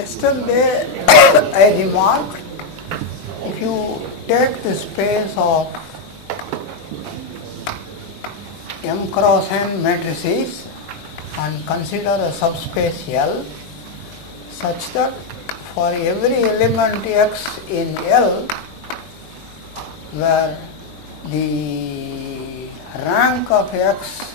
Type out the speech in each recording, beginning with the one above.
Yesterday I remarked, if you take the space of M cross N matrices and consider a subspace L such that for every element X in L where the rank of X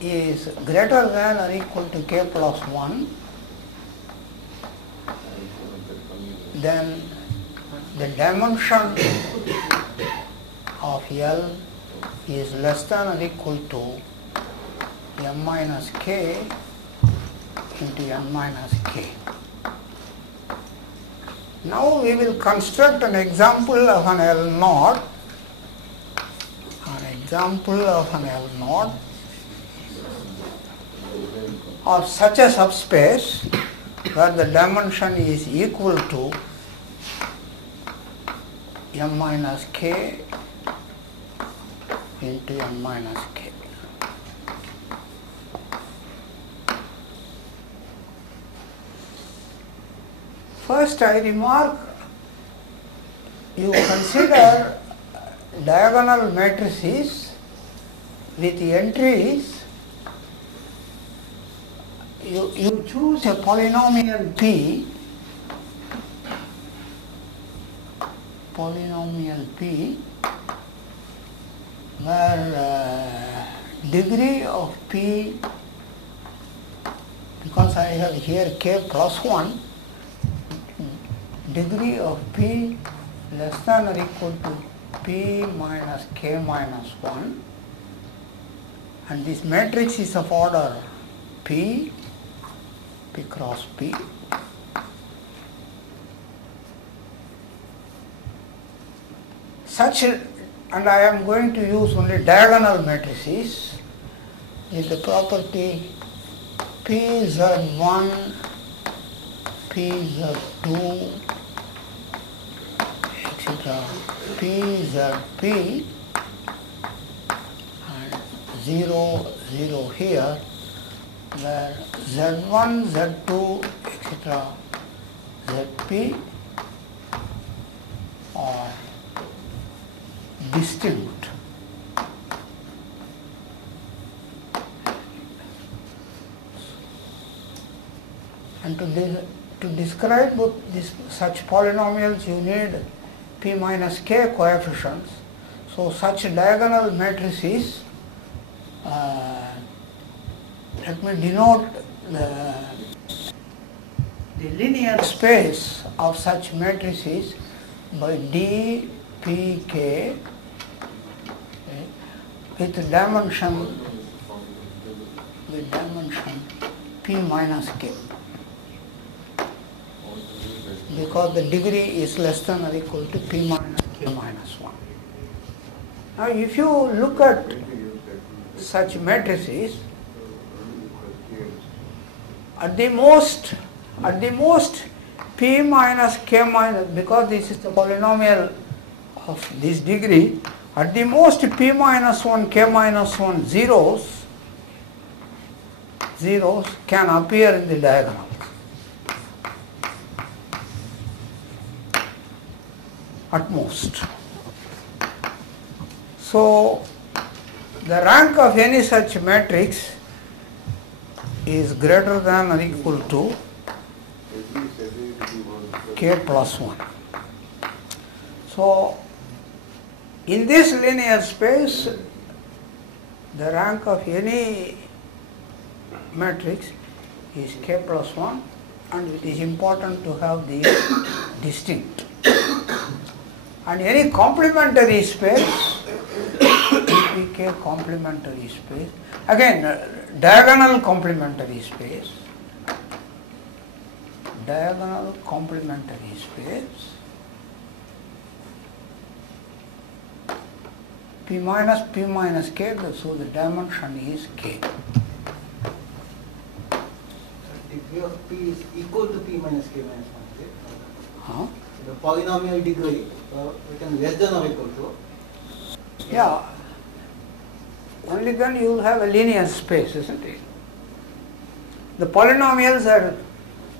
is greater than or equal to k plus 1, then the dimension of L is less than or equal to m minus k into n minus k. Now we will construct an example of an L naught, of such a subspace where the dimension is equal to m minus k into m minus k. First I remark, you consider diagonal matrices with entries. You choose a polynomial P where degree of P, because I have here k plus 1, degree of P less than or equal to P minus k minus 1, and this matrix is of order P cross P. Such, and I am going to use only diagonal matrices with the property PZ1, PZ2, etc., PZP, and 0, 0 here, where Z1, Z2, etc., Zp are distinct. And to describe such polynomials, you need P minus k coefficients. So such diagonal matrices, let me denote the linear space of such matrices by dpk, with dimension p minus k, because the degree is less than or equal to p minus k minus 1. Now if you look at such matrices, at the most p minus k minus, because this is the polynomial of this degree, at the most p minus 1, k minus 1 zeros can appear in the diagonals. At most. So the rank of any such matrix is greater than or equal to k plus 1. So in this linear space, the rank of any matrix is k plus 1, and it is important to have these distinct. And any complementary space, dpk complementary space, again diagonal complementary space, P minus k, so the dimension is k. Degree of P is equal to P minus k minus 1, right? The polynomial degree written less than or equal to? Yeah. only then you will have a linear space, isn't it? The polynomials are,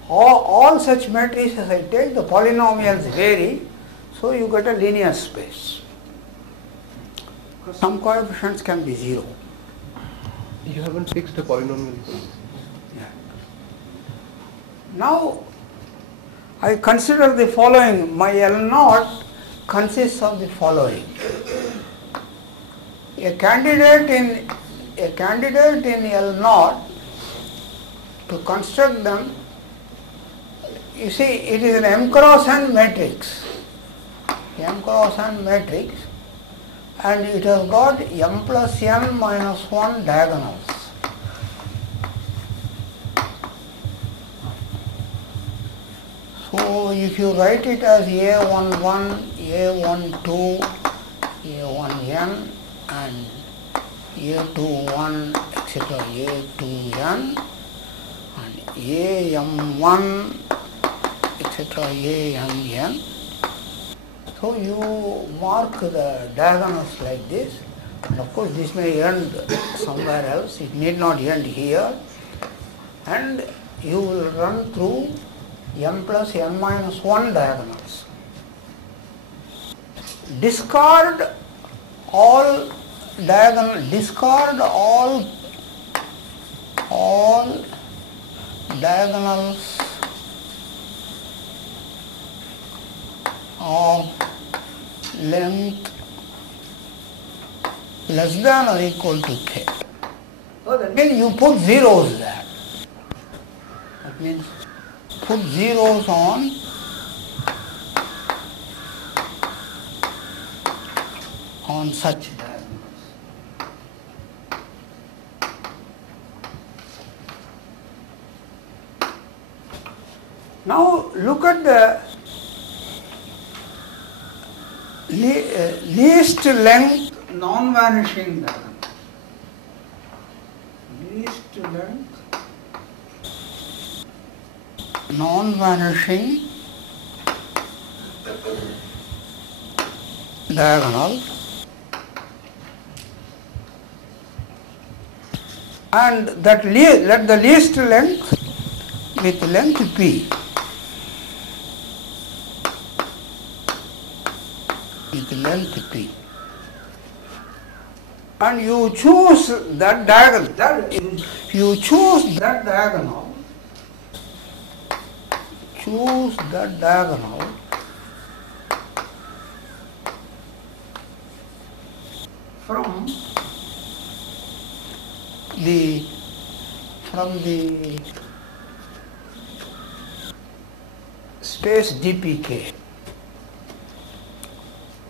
all such matrices I take, the polynomials vary, so you get a linear space. Some coefficients can be 0. You haven't fixed a polynomial. Yeah. Now, I consider the following. My L0 consists of the following. A candidate in L0, to construct them, you see, it is an m cross n matrix. M cross n matrix, and it has got m plus n minus 1 diagonals. So if you write it as A11, A12, A1n and A21, etc., A2n and AM1, etc., AMN. So you mark the diagonals like this, and of course this may end somewhere else, it need not end here, and you will run through m plus n minus 1 diagonals. Discard all diagonals of length less than or equal to k. So that means you put zeros there. That means put zeros on such diagonals. Now look at the least length non-vanishing diagonal. Least length non-vanishing diagonal, and that let the least length with length p, with length p, and you choose that diagonal. You choose that diagonal. Choose that diagonal from the space dpk.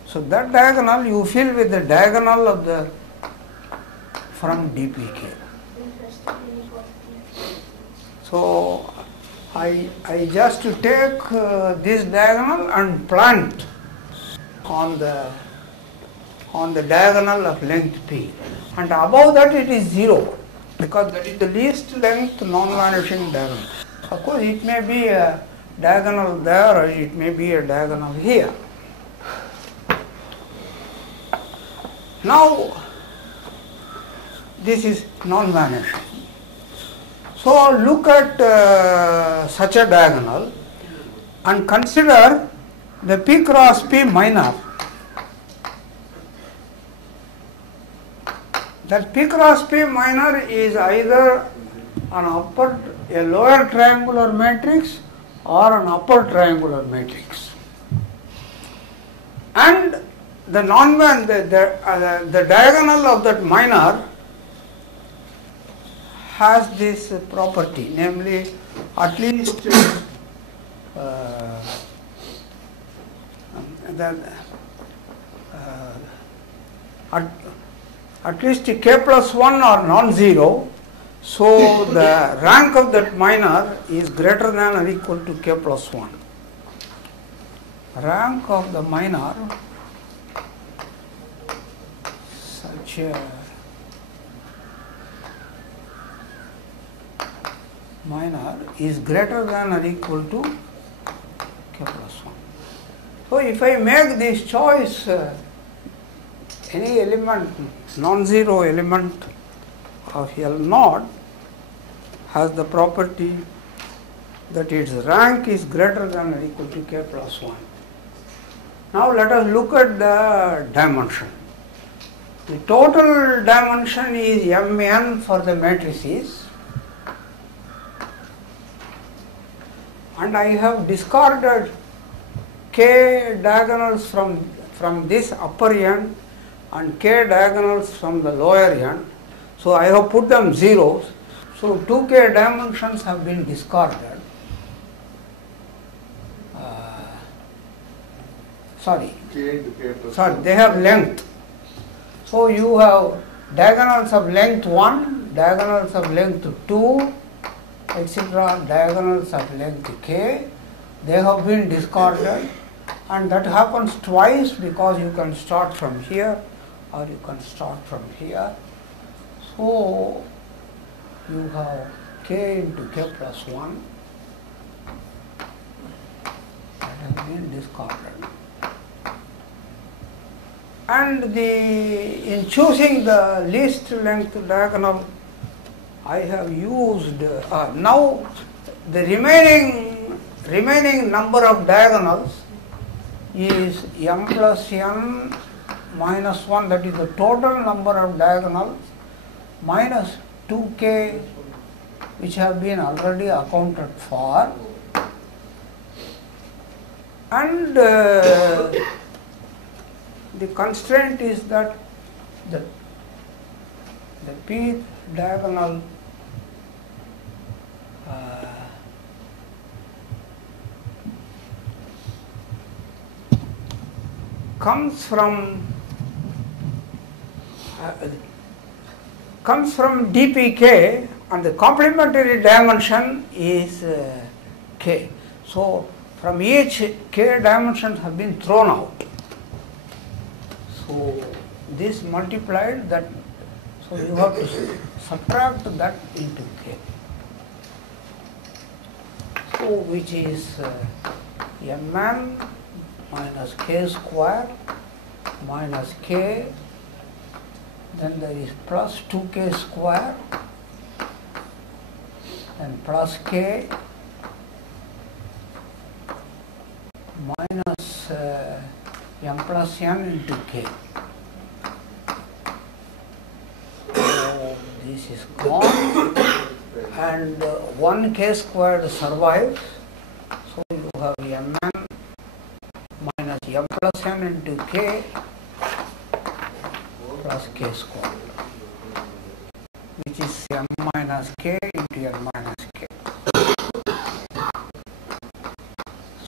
So that diagonal you fill with the diagonal of the from dpk. So I just take this diagonal and plant on the diagonal of length p, and above that it is 0, because that is the least length non-vanishing diagonal. Of course it may be a diagonal there or it may be a diagonal here. Now this is non-vanishing. So look at such a diagonal and consider the p cross p minor. That p cross p minor is either a lower triangular matrix or an upper triangular matrix, and the diagonal of that minor has this property, namely at least at least k plus 1 are non-zero, so the rank of that minor is greater than or equal to k plus 1. Rank of the minor such a minor is greater than or equal to k plus 1. So if I make this choice, any element non-zero element of L0 has the property that its rank is greater than or equal to k plus 1. Now let us look at the dimension. The total dimension is Mn for the matrices, and I have discarded k diagonals from this upper end and k diagonals from the lower end. So I have put them zeros. So 2k dimensions have been discarded. They have length. So you have diagonals of length 1, diagonals of length 2, etc., diagonals of length k. They have been discarded, and that happens twice because you can start from here or you can start from here. So you have k into k plus 1 that has been discarded. And in choosing the least length diagonal, I have used now the remaining number of diagonals is m plus n minus 1, that is the total number of diagonals, minus 2k which have been already accounted for, and the constraint is that the p diagonal comes from dpk, and the complementary dimension is k. So from each k dimensions have been thrown out. So this multiplied that, so you have to subtract that into k. So which is mn minus k square minus k, then there is plus 2k square and plus k minus m plus n into k. So this is gone, and 1k squared survives. So you have mn minus m plus n into k plus k squared, which is m minus k into n minus k.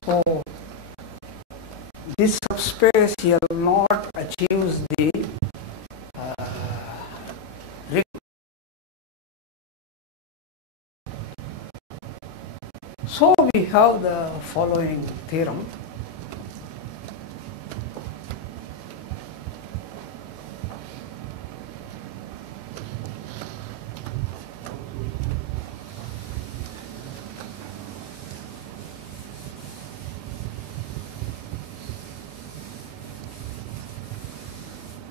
So this subspace L0 achieves the so we have the following theorem.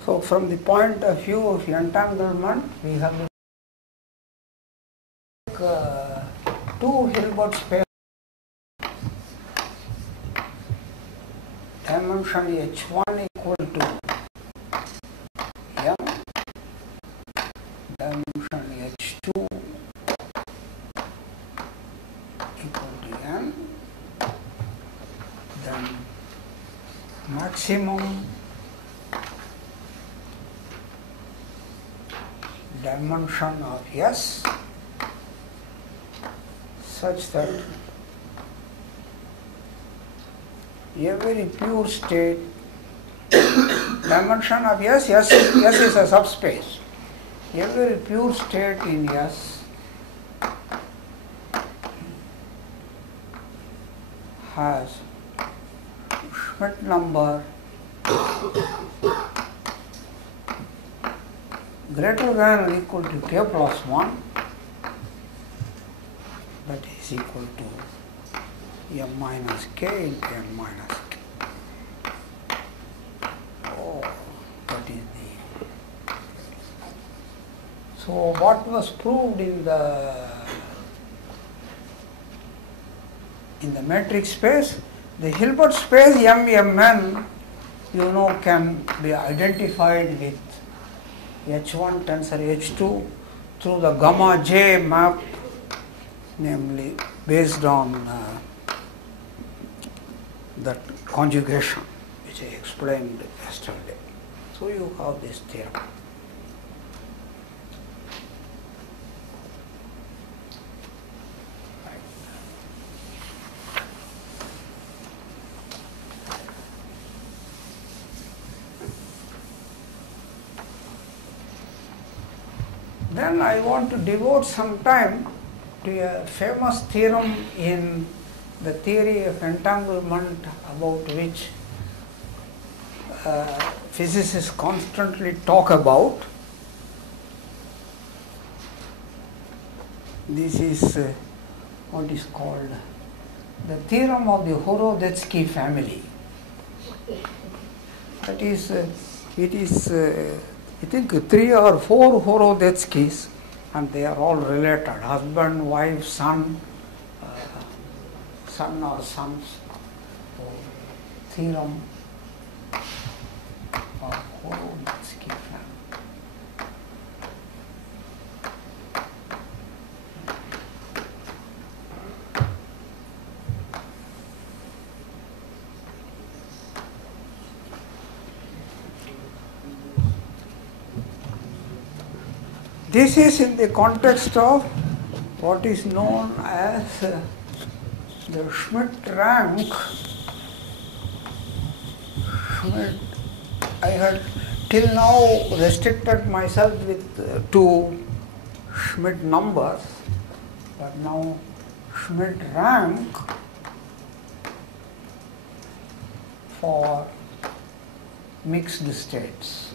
So from the point of view of entanglement, we have to take two Hilbert spaces, dimension h1 equal to m, dimension h2 equal to n, then maximum dimension of S such that every pure state dimension of S is a subspace. Every pure state in S has Schmidt number greater than or equal to k plus 1, that is equal to m minus k into n minus k. Oh, that is the So what was proved in the metric space, the Hilbert space MMN, you know, can be identified with H1 tensor H2 through the gamma J map, namely based on that conjugation which I explained yesterday. So you have this theorem. Then I want to devote some time to a famous theorem in the theory of entanglement, about which physicists constantly talk about. This is what is called the theorem of the Horodetzky family. That is, it is I think 3 or 4 Horodetskys, and they are all related, husband, wife, son, son or sons. So, theorem of Horodetzky family. This is in the context of what is known as the Schmidt rank. I had till now restricted myself with 2 Schmidt numbers, but now Schmidt rank for mixed states.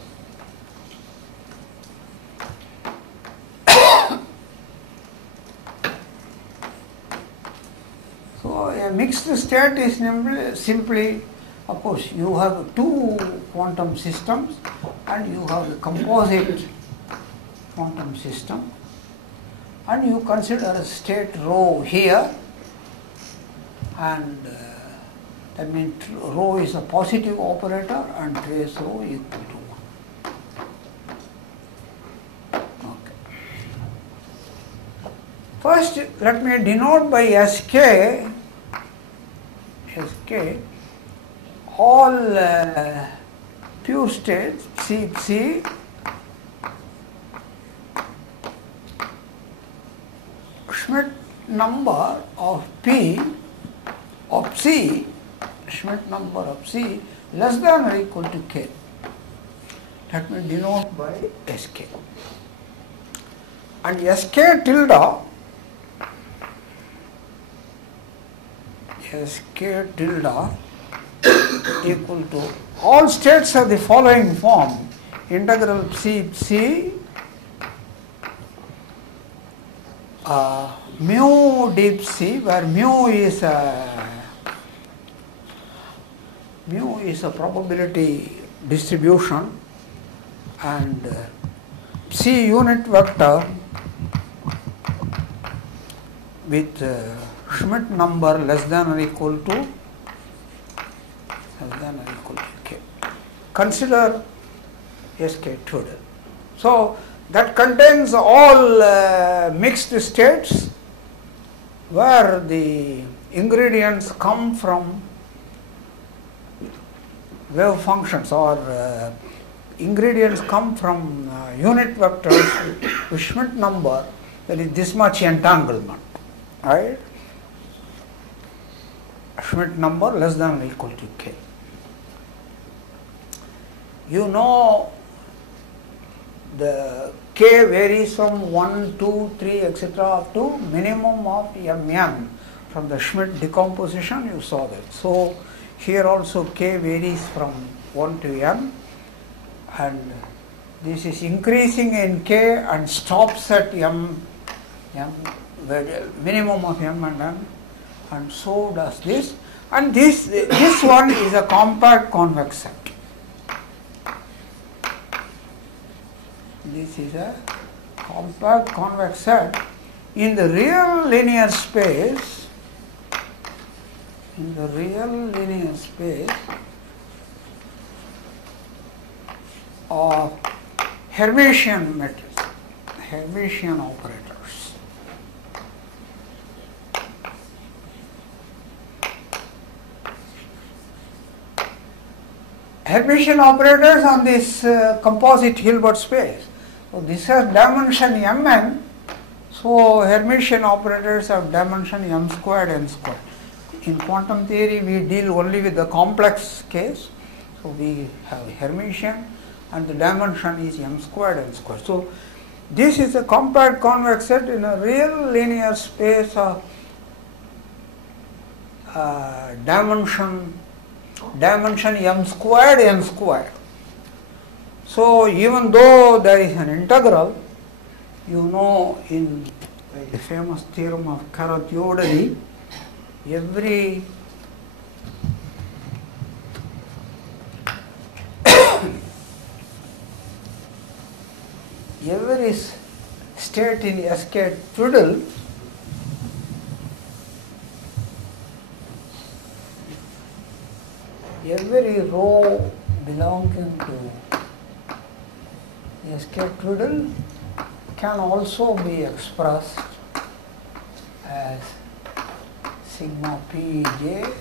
So a mixed state is simply, of course, you have 2 quantum systems and you have a composite quantum system, and you consider a state rho here, and that means rho is a positive operator and trace rho equal to 1. Okay. First, let me denote by SK all pure states C Schmidt number of P of C, Schmidt number of C less than or equal to K. Let me denote by SK. And SK tilde equal to all states of the following form: integral C mu deep C, where mu is a probability distribution, and C unit vector with Schmidt number less than or equal to K. Consider SK total. So that contains all mixed states where the ingredients come from wave functions, or ingredients come from unit vectors with Schmidt number, that is this much entanglement, right? Schmidt number less than or equal to K. You know the K varies from 1, 2, 3, etc. up to minimum of Mn. From the Schmidt decomposition you saw that. So here also K varies from 1 to n, and this is increasing in K and stops at m minimum of m and n, and so does this. And this one is a compact convex set. This is a compact convex set in the real linear space, of Hermitian matrix, Hermitian operators. Hermitian operators on this composite Hilbert space. So this has dimension mn, so Hermitian operators have dimension m squared n squared. In quantum theory we deal only with the complex case, so we have Hermitian and the dimension is m squared n squared. So this is a compact convex set in a real linear space of dimension m squared n squared. So even though there is an integral, you know, in the famous theorem of Carathéodory, every state in SK twiddle every row belonging to SK twiddle can also be expressed as sigma Pj,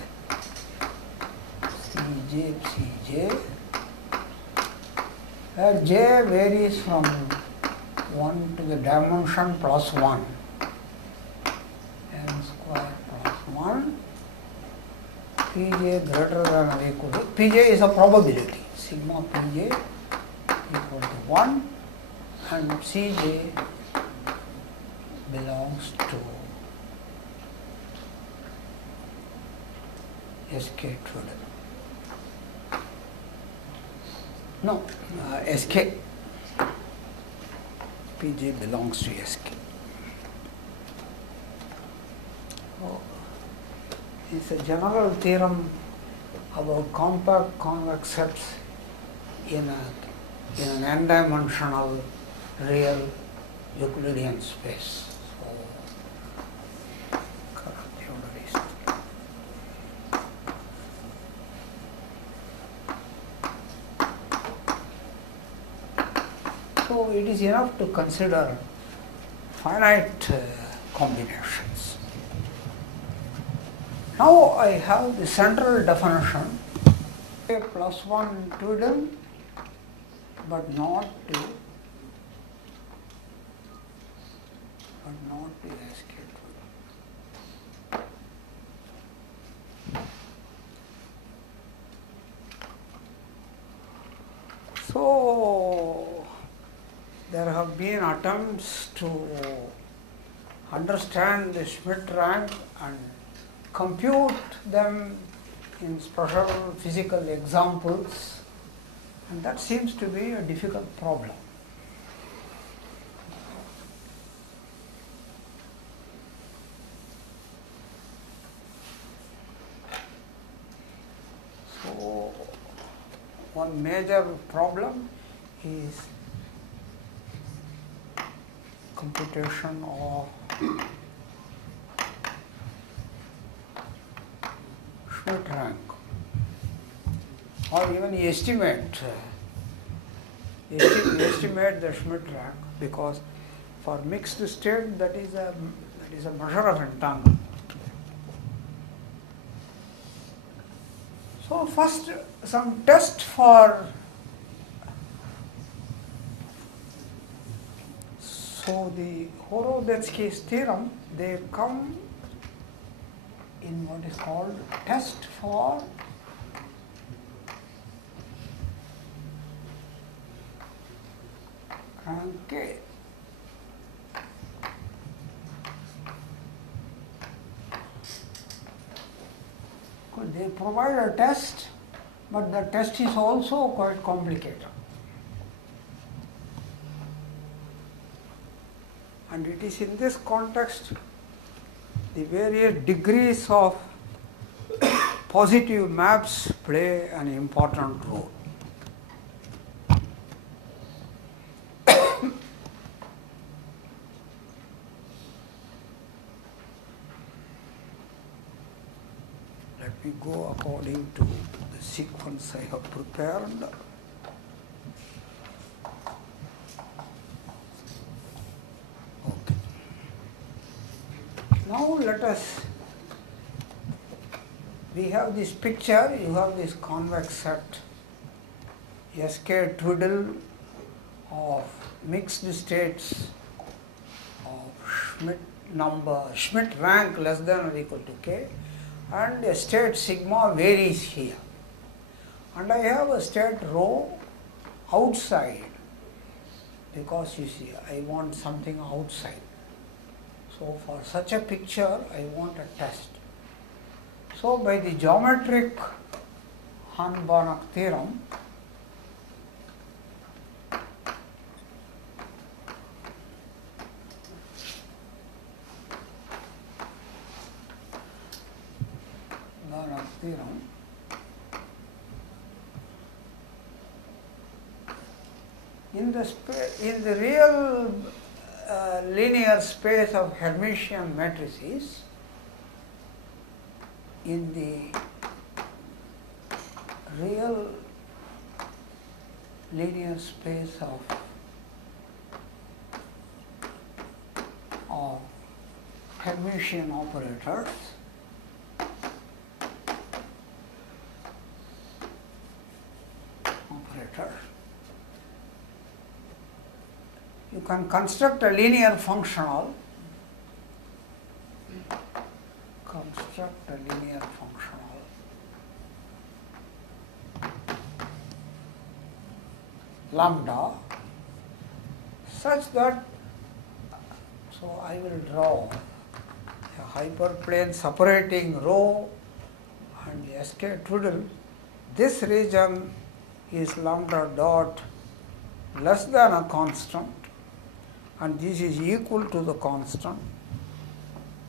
Cj, Cj, where j varies from 1 to the dimension plus 1, n square plus 1, Pj greater than or equal to, Pj is a probability, sigma Pj equal to 1 and Cj belongs to SK twiddle. No, SK. Pj belongs to SK. Oh, it's a general theorem about compact convex sets in an n-dimensional real Euclidean space. So it is enough to consider finite combinations. Now I have the central definition, a plus 1 twiddle, but not to SK twiddle. So there have been attempts to understand the Schmidt rank and compute them in special physical examples, and that seems to be a difficult problem. So one major problem is computation of Schmidt rank, or even estimate the Schmidt rank, because for mixed state that is a measure of entanglement. So first some test for the Horodetzky's theorem, they come in what is called test for rank K. They provide a test, but the test is also quite complicated. And it is in this context the various degrees of positive maps play an important role. we go according to the sequence I have prepared. Okay. Now let us, we have this picture, you have this convex set, SK twiddle of mixed states of Schmidt rank less than or equal to K, and a state sigma varies here. And I have a state rho outside, because you see I want something outside. So for such a picture I want a test. So by the geometric Han-Banach theorem, in the real linear space of Hermitian matrices, in the real linear space of Hermitian operators, you can construct a linear functional, lambda such that, so I will draw a hyperplane separating rho and SK twiddle. This region is lambda dot less than a constant, and this is equal to the constant,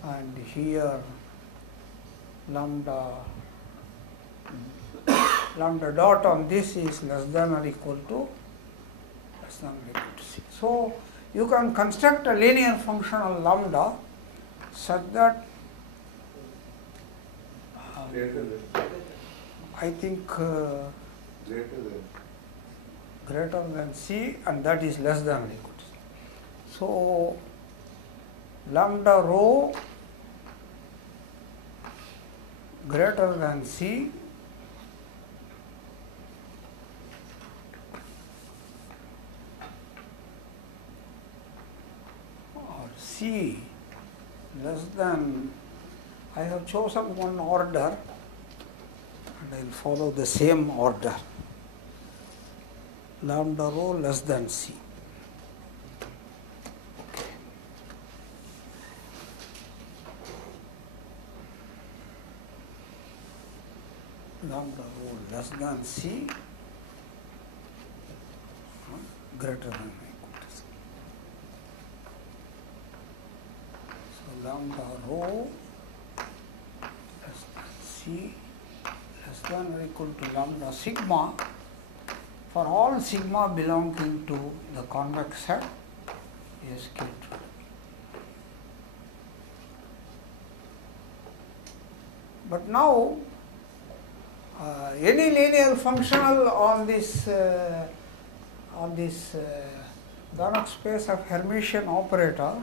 and here lambda dot on this is less than or equal to C. So you can construct a linear functional lambda such that I think greater than C, and that is less than or equal to C. So lambda rho greater than C or C less than, I have chosen one order and I will follow the same order. Lambda rho less than C. Lambda rho less than C, greater than or equal to C. So lambda rho less than C less than or equal to lambda sigma for all sigma belonging to the convex set SK. But now any linear functional on this Banach space of Hermitian operator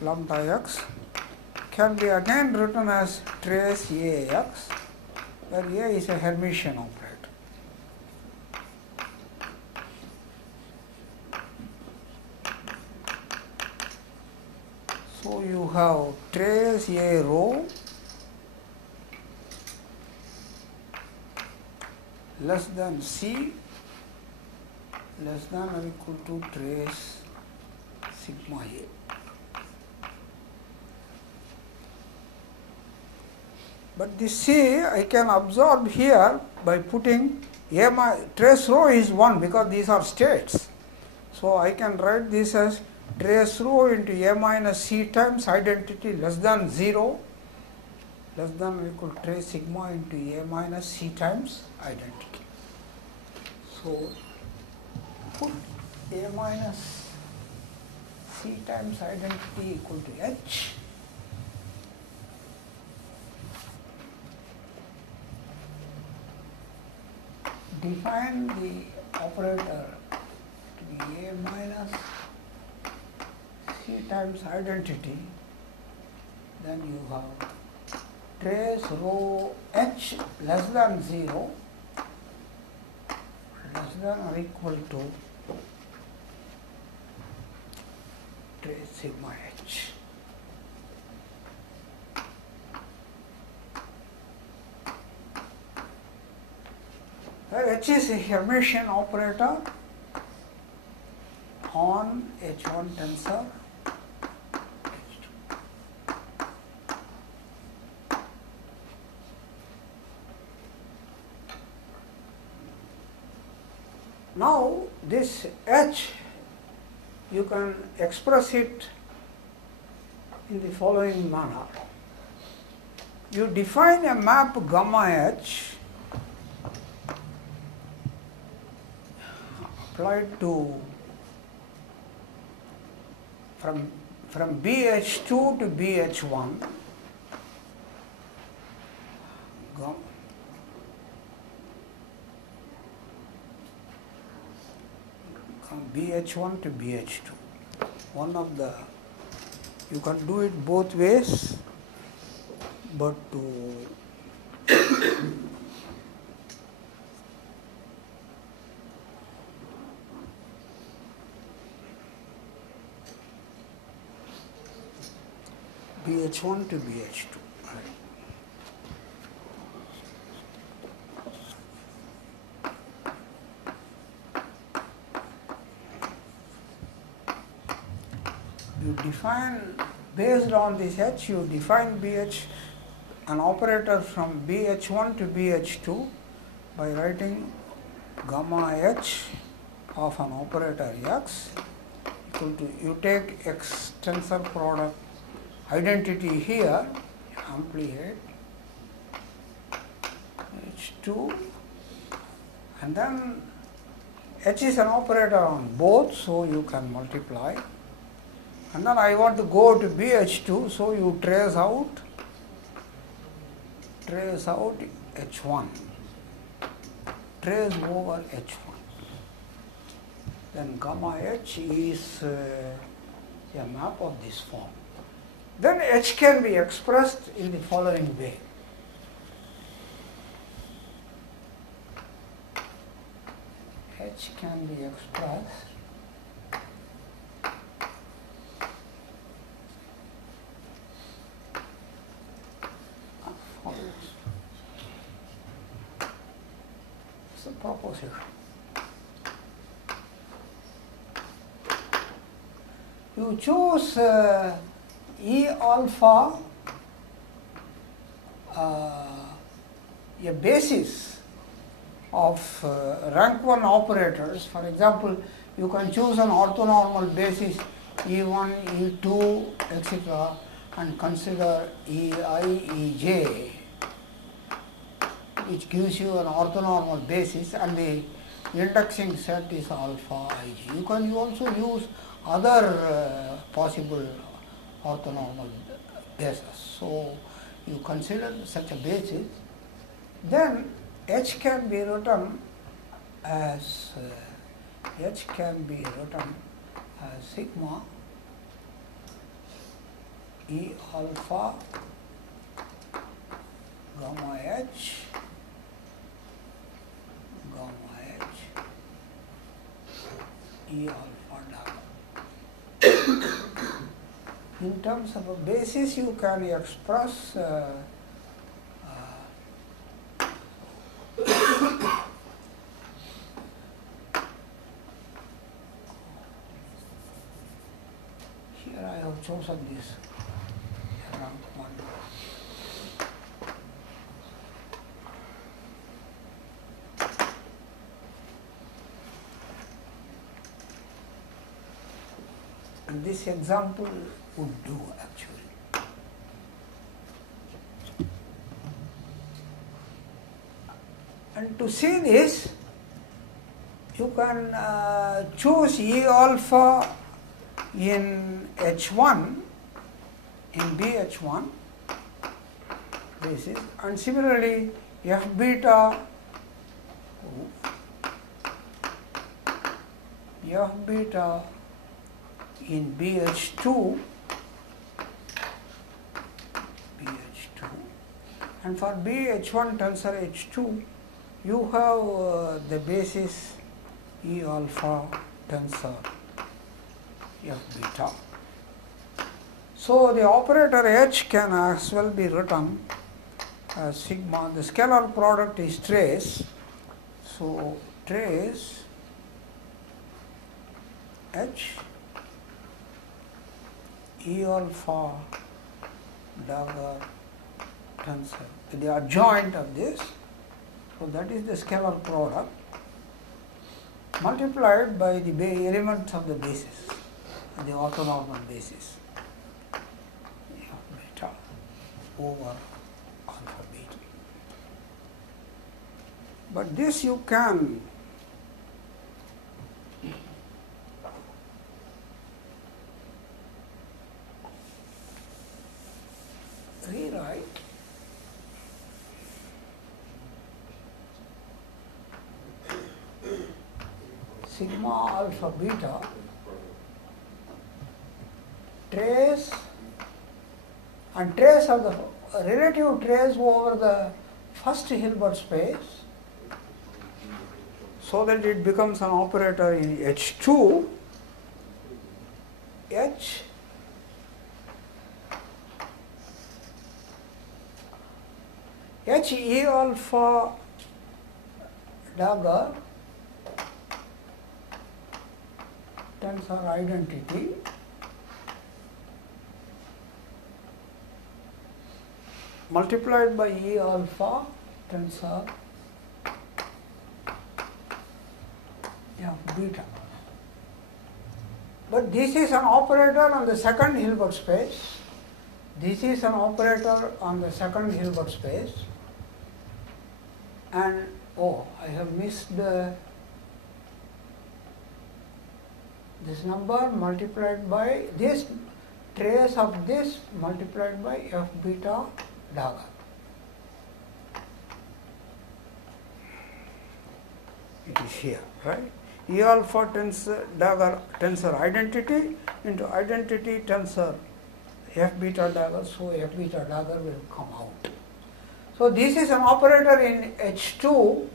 lambda x can be again written as trace Ax, where A is a Hermitian operator. So you have trace A rho less than C less than or equal to trace sigma A. But this C I can absorb here by putting trace rho is 1 because these are states. So I can write this as trace rho into A minus C times identity less than 0 less than or equal to trace sigma into A minus C times identity. So put A minus C times identity equal to H. define the operator to be A minus C times identity, then you have trace row H less than 0 less than or equal to trace sigma H. H is a Hermitian operator on H1 tensor. Now this H, you can express it in the following manner. You define a map gamma H applied to from BH2 to BH1, BH1 to BH2. One of the, you can do it both ways, but to BH1 to BH2. You define, based on this H, you define BH, an operator from BH1 to BH2 by writing gamma H of an operator X equal to, you take X tensor product identity here, amplitude H2, and then H is an operator on both, so you can multiply. And then I want to go to BH2, so you trace out H1, trace over H1. Then gamma H is a map of this form. Then H can be expressed in the following way. H can be expressed as follows. It's a proposition. You choose E alpha, a basis of rank 1 operators. For example, you can choose an orthonormal basis E1, E2, etc. and consider Ei, Ej, which gives you an orthonormal basis, and the indexing set is alpha Ij. You can also use other possible orthonormal basis. So you consider such a basis, then H can be written as sigma E alpha gamma H E alpha delta. In terms of a basis, you can express here I have chosen this rank 1. And this example would do actually. And to see this, you can choose E alpha in H1, in BH1 basis, and similarly F beta F beta in BH2, and for BH1 tensor H2, you have the basis E alpha tensor F beta. So the operator H can as well be written as sigma. The scalar product is trace. So trace H E alpha dagger tensor, the adjoint of this. So that is the scalar product multiplied by the elements of the basis, the orthonormal basis, beta over alpha beta. But this you can rewrite sigma alpha beta trace and trace of the relative trace over the first Hilbert space, so that it becomes an operator in H2 H H E alpha dagger tensor identity multiplied by E alpha tensor F beta. But this is an operator on the second Hilbert space. This is an operator on the second Hilbert space. And oh, I have missed this number multiplied by this trace of this multiplied by F beta dagger. It is here, right? E alpha tensor dagger tensor identity into identity tensor F beta dagger, so F beta dagger will come out. So this is an operator in H2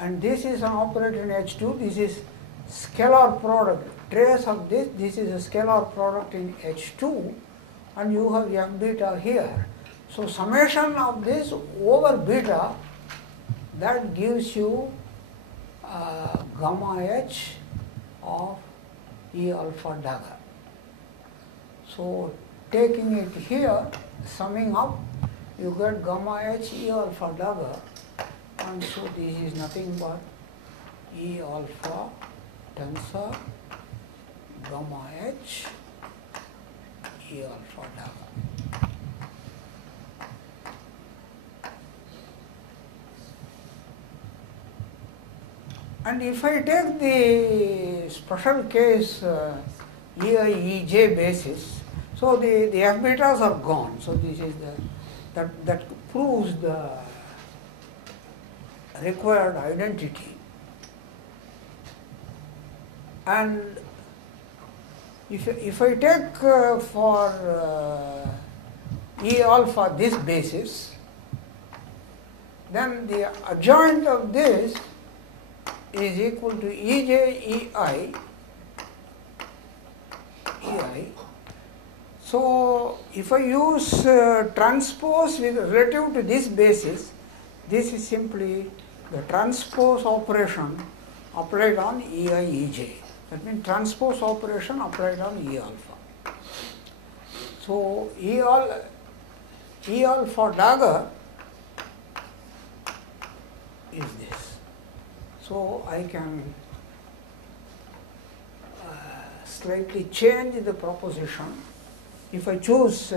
and this is an operator in H2. This is scalar product. Trace of this is a scalar product in H2 and you have F beta here. So summation of this over beta, that gives you gamma H of E alpha dagger. So taking it here, summing up, you get gamma H E alpha dagger, and so this is nothing but E alpha tensor gamma H E alpha dagger. And if I take the special case EI EJ basis, so the F betas are gone. So this is that proves the required identity. And if I take for E alpha this basis, then the adjoint of this is equal to EJ EI. So if I use transpose with relative to this basis, this is simply the transpose operation applied on EI EJ. That means transpose operation applied on E alpha. So E alpha dagger is this. So I can slightly change the proposition. If I choose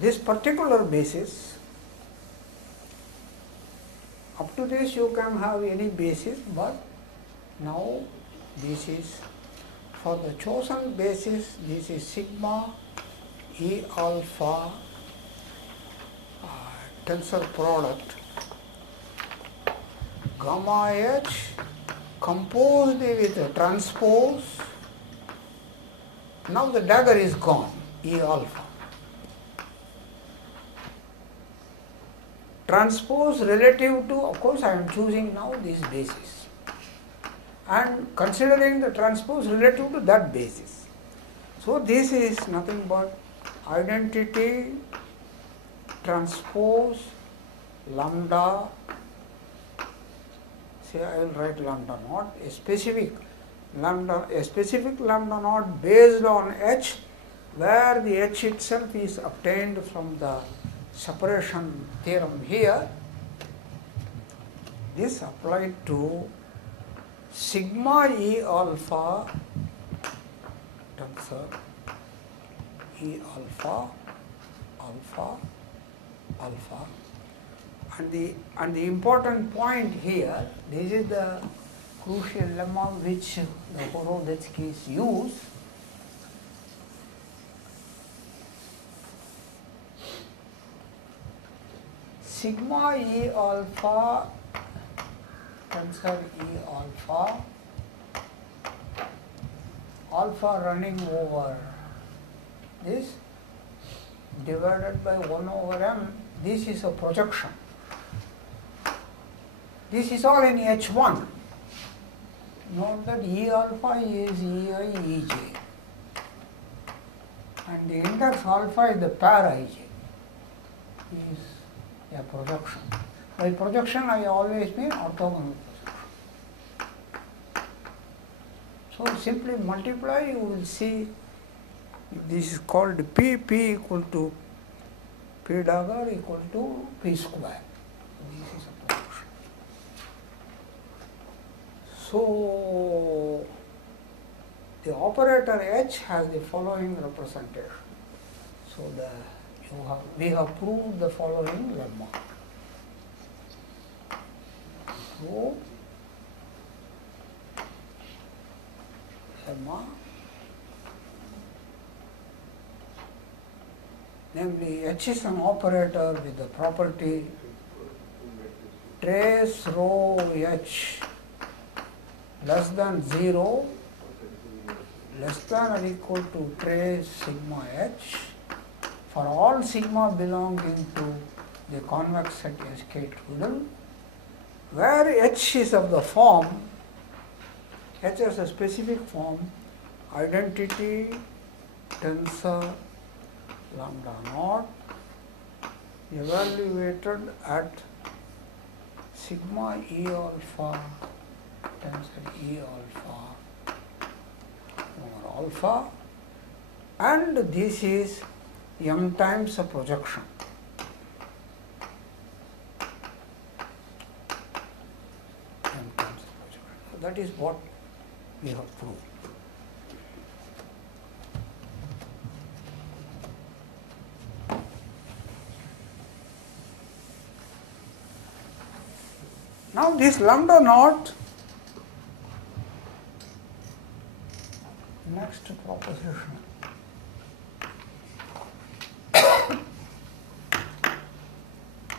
this particular basis, up to this you can have any basis, but now this is for the chosen basis, this is sigma E alpha tensor product gamma H composed with a transpose. Now the dagger is gone, E alpha. Transpose relative to, of course I am choosing now this basis and considering the transpose relative to that basis. So this is nothing but identity transpose lambda, say I will write lambda naught, a specific lambda naught based on H, where the H itself is obtained from the separation theorem here. This applied to sigma E alpha tensor E alpha alpha alpha, and the important point here, this is the crucial lemma which the Horodetzky's use. Sigma E alpha tensor E alpha, alpha running over this divided by 1 over m, this is a projection. This is all in H1. Note that E alpha is Ei Ej and the index alpha is the pair Ij, is a projection. By projection I always mean orthogonal projection. So simply multiply, you will see this is called P equal to P dagger equal to P square. This is a projection. So the operator H has the following representation. So we have proved the following lemma. So lemma, namely H is an operator with the property trace rho H less than 0 less than or equal to trace sigma H for all sigma belonging to the convex set SK Trudel, where H is of the form, H has a specific form, identity tensor lambda naught evaluated at sigma E alpha tensor E alpha over alpha, and this is m times a projection. M times a projection. So that is what we have proved. Now this lambda naught, next proposition.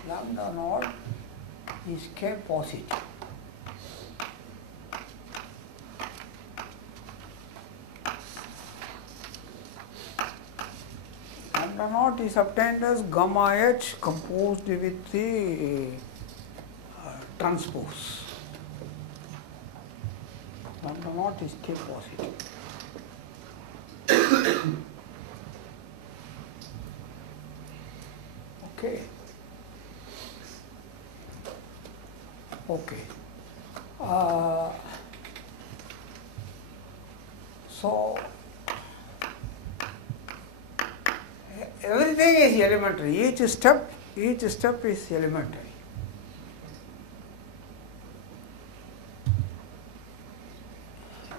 Lambda naught is K positive. Lambda naught is obtained as gamma H composed with the transpose. Lambda naught is K positive. Okay. Okay. So everything is elementary. Each step is elementary.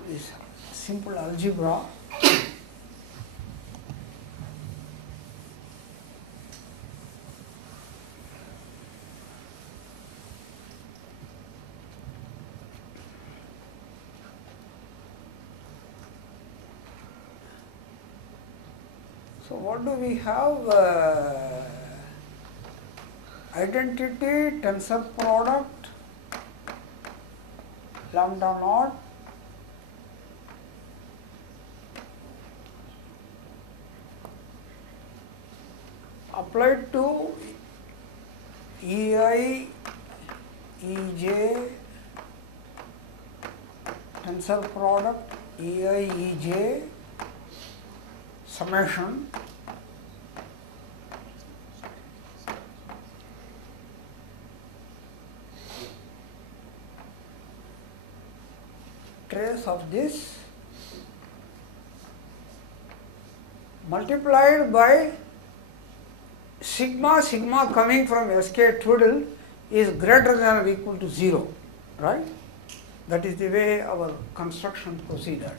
This simple algebra. So what do we have? Identity tensor product lambda naught applied to EI, EJ, tensor product, EI, EJ, summation trace of this multiplied by sigma, sigma coming from sk twiddle is greater than or equal to 0, right? That is the way our construction proceeded.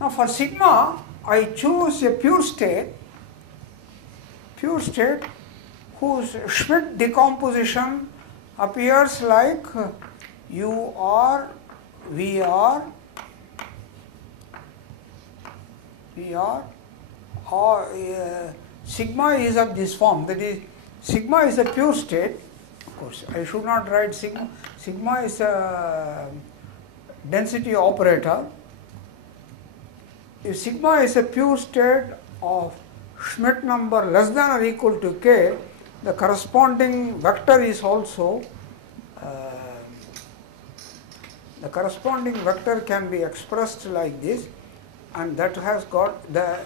Now for sigma, I choose a pure state whose Schmidt decomposition appears like UR, VR, or sigma is of this form, that is, sigma is a pure state. Of course, I should not write sigma. Sigma is a density operator. If sigma is a pure state of Schmidt number less than or equal to k, the corresponding vector is also the corresponding vector can be expressed like this, and that has got the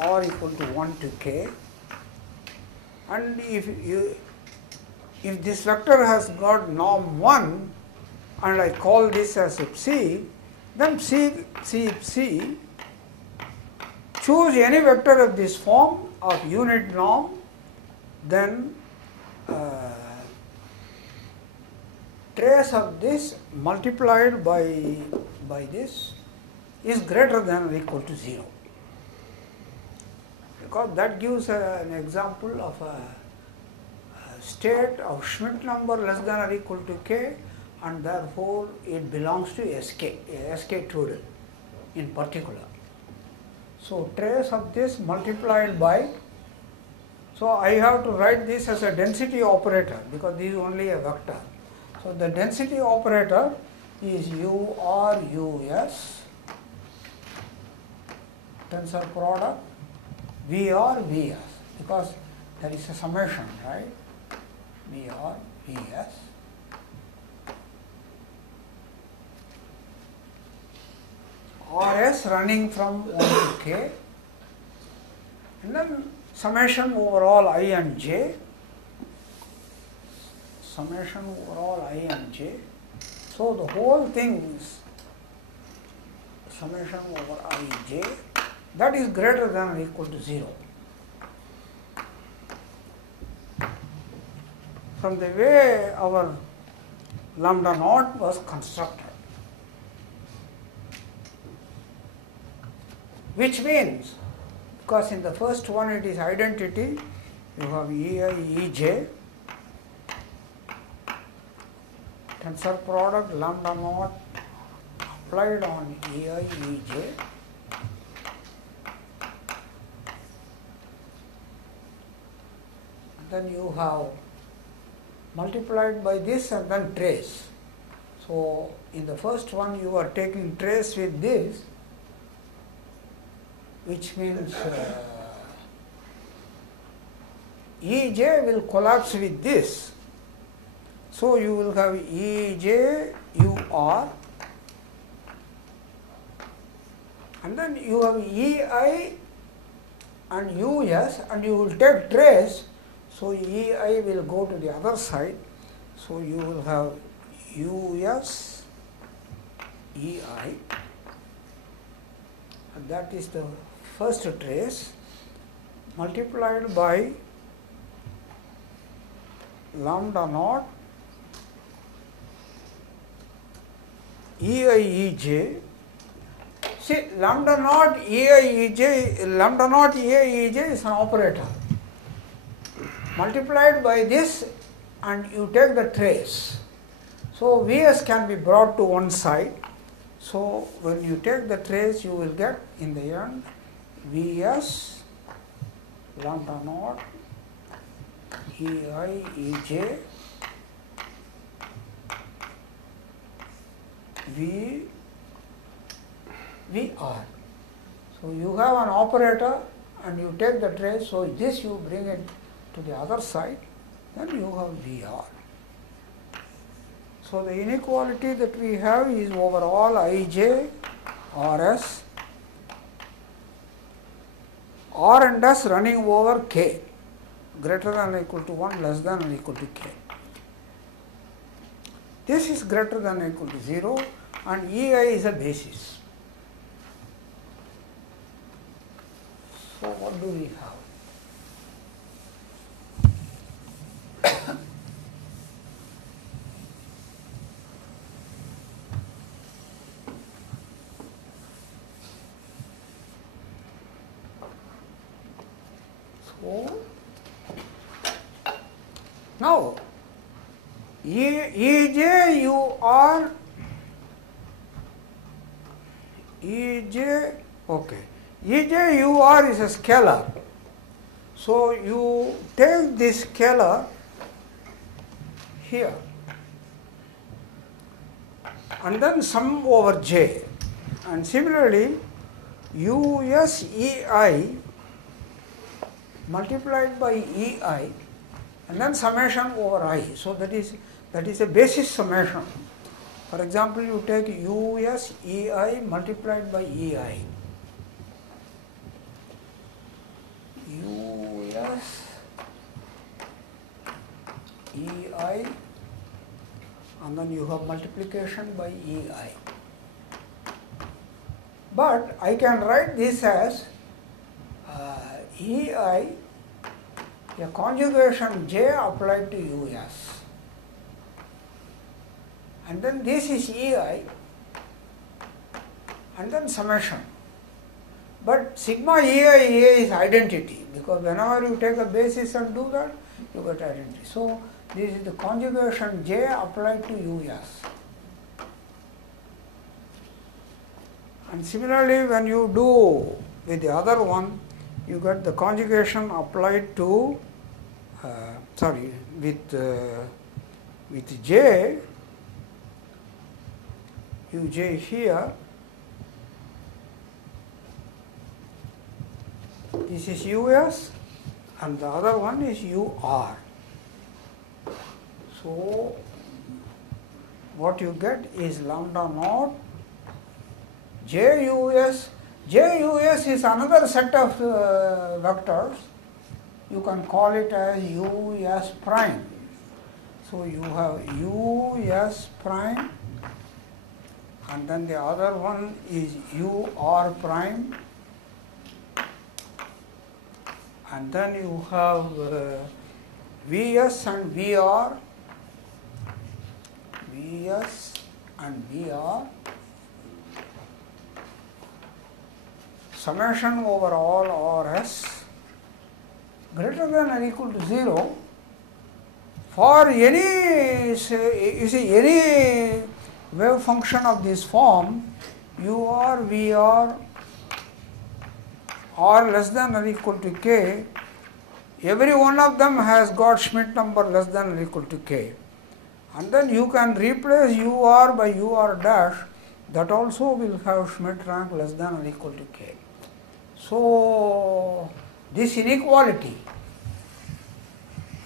r equal to 1 to k. And if this vector has got norm 1 and I call this as psi, then psi choose any vector of this form of unit norm, then trace of this multiplied by this is greater than or equal to 0, because that gives an example of a state of Schmidt number less than or equal to k, and therefore it belongs to sk twiddle in particular. So trace of this multiplied by, so I have to write this as a density operator because this is only a vector. So the density operator is URUS, tensor product, VRVS, because there is a summation, right? VRVS. RS running from 1 to k, and then summation over all I and j, summation over all I and j. So the whole thing is summation over ij, that is greater than or equal to 0. From the way our lambda naught was constructed, which means, because in the first one it is identity, you have EI, EJ, tensor product lambda naught applied on EI, EJ, then you have multiplied by this and then trace. So in the first one you are taking trace with this, which means EJ will collapse with this. So you will have EJ UR, and then you have EI and US, and you will take trace. So EI will go to the other side. So you will have US EI, and that is the first trace, multiplied by lambda naught EI EJ. See, lambda naught EI EJ is an operator. Multiplied by this and you take the trace. So Vs can be brought to one side. So when you take the trace, you will get in the end Vs lambda naught EI EJ VR. So you have an operator and you take the trace, so this you bring it to the other side, then you have VR. So the inequality that we have is over all Ij, Rs, R and S running over K, greater than or equal to 1, less than or equal to K. This is greater than or equal to 0 and Ei is a basis. So what do we have? So now Ej you are Ej, okay. Ej u r is a scalar. So you take this scalar here and then sum over j, and similarly us ei multiplied by ei and then summation over I. So that is a basis summation. For example, you take us ei multiplied by ei. Us ei and then you have multiplication by ei. But I can write this as ei, a conjugation j applied to us, and then this is ei and then summation. But sigma ei is identity, because whenever you take a basis and do that, you get identity. So this is the conjugation j applied to us. And similarly, when you do with the other one, you get the conjugation applied to with j, uj here. This is us and the other one is ur. So what you get is lambda naught jus. Jus is another set of vectors. You can call it as us prime. So you have us prime and then the other one is ur prime. And then you have Vs and Vr, Vs and Vr, summation over all Rs greater than or equal to 0 for any, you see, any wave function of this form, ur, Vr, or less than or equal to k, every one of them has got Schmidt number less than or equal to k. And then you can replace ur by ur dash, that also will have Schmidt rank less than or equal to k. So this inequality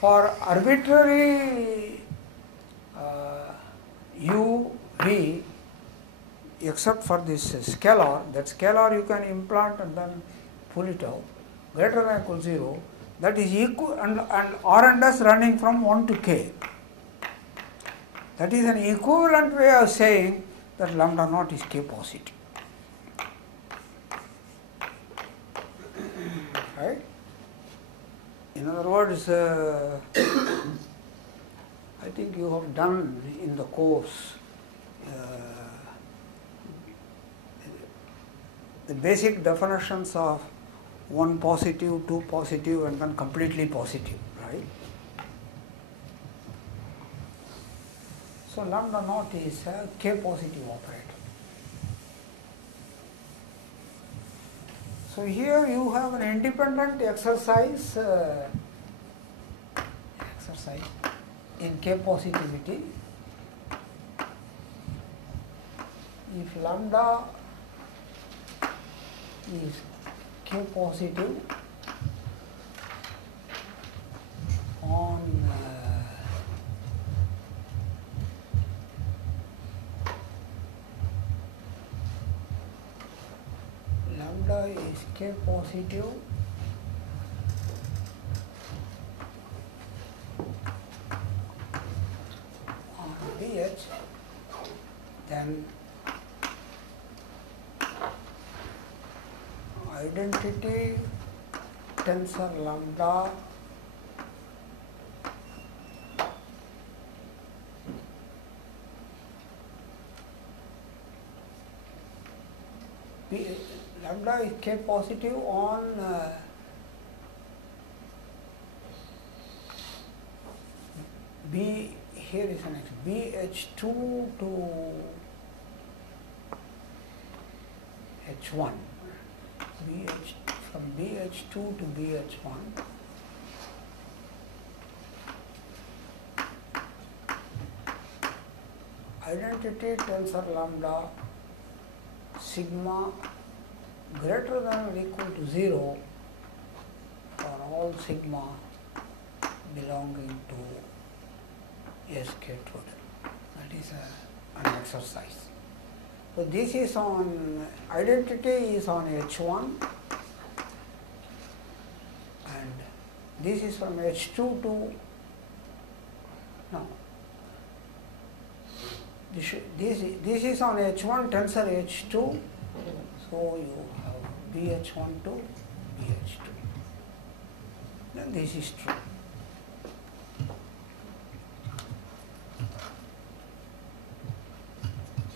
for arbitrary u, v, except for this scalar, that scalar you can implant and then pull it out, greater than or equal to 0, that is equal, and R and S running from 1 to k. That is an equivalent way of saying that lambda naught is k positive. Right? In other words, I think you have done in the course the basic definitions of 1 positive, 2 positive, and then completely positive, right? So lambda naught is a k positive operator. So here you have an independent exercise in k positivity. if lambda is k positive on lambda is k positive on BH, then identity tensor lambda lambda is k positive on B, here is an X, BH2 to H1, from BH2 to BH1, identity tensor lambda sigma greater than or equal to 0 for all sigma belonging to SK total. That is an exercise. So this is on, identity is on H1 and this is from H2 to, no, this is on H1 tensor H2, so you have BH1 to BH2. Then this is true.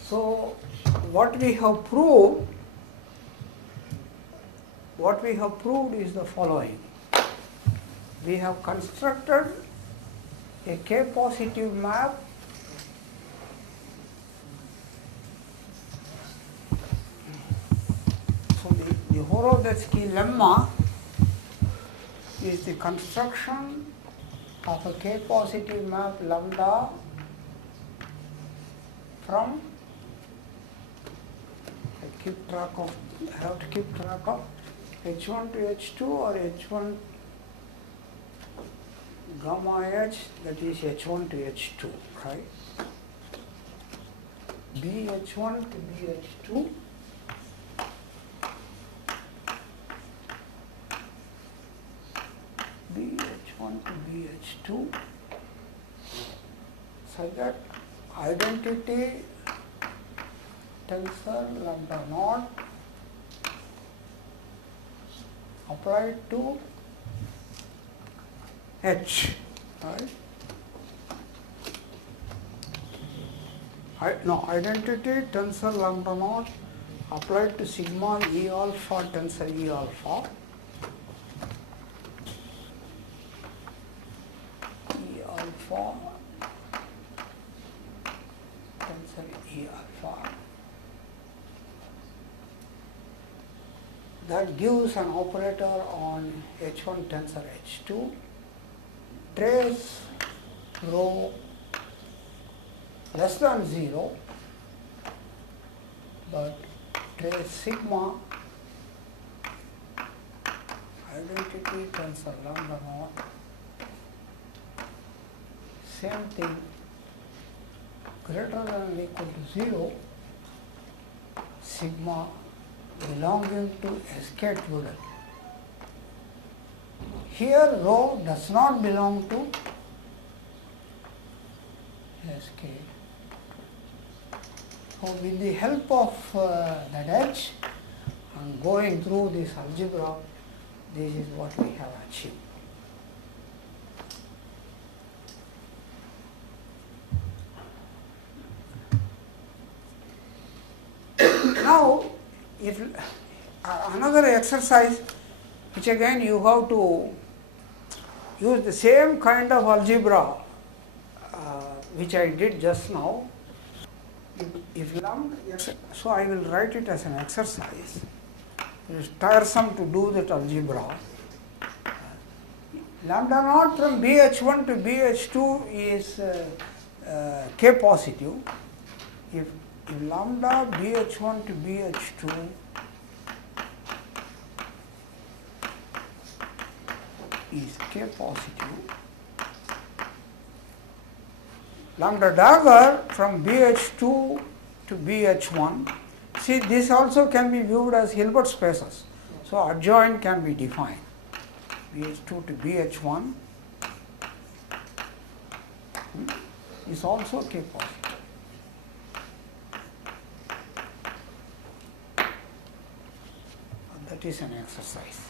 So what we have proved is the following. We have constructed a K positive map the Horodetzky lemma is the construction of a K positive map lambda from, I have to keep track of H1 to H2 or H1 gamma H, that is H1 to H2, right? BH1 to BH2, BH1 to BH2, so that identity tensor lambda naught applied to H, right? Identity tensor lambda naught applied to sigma E alpha tensor E alpha, tensor E alpha, that gives an operator on H1 tensor H2, trace rho less than 0, but trace sigma identity tensor lambda naught, same thing, greater than or equal to 0, sigma belonging to SK total. Here rho does not belong to SK. So with the help of that H and going through this algebra, this is what we have achieved. Now, if another exercise, which again you have to use the same kind of algebra which I did just now. If lambda, so I will write it as an exercise. It is tiresome to do that algebra. Lambda naught from BH1 to BH2 is K positive. If if lambda BH1 to BH2 is K positive, lambda dagger from BH2 to BH1, see this also can be viewed as Hilbert spaces. So adjoint can be defined. BH2 to BH1 is also K positive. And that is an exercise.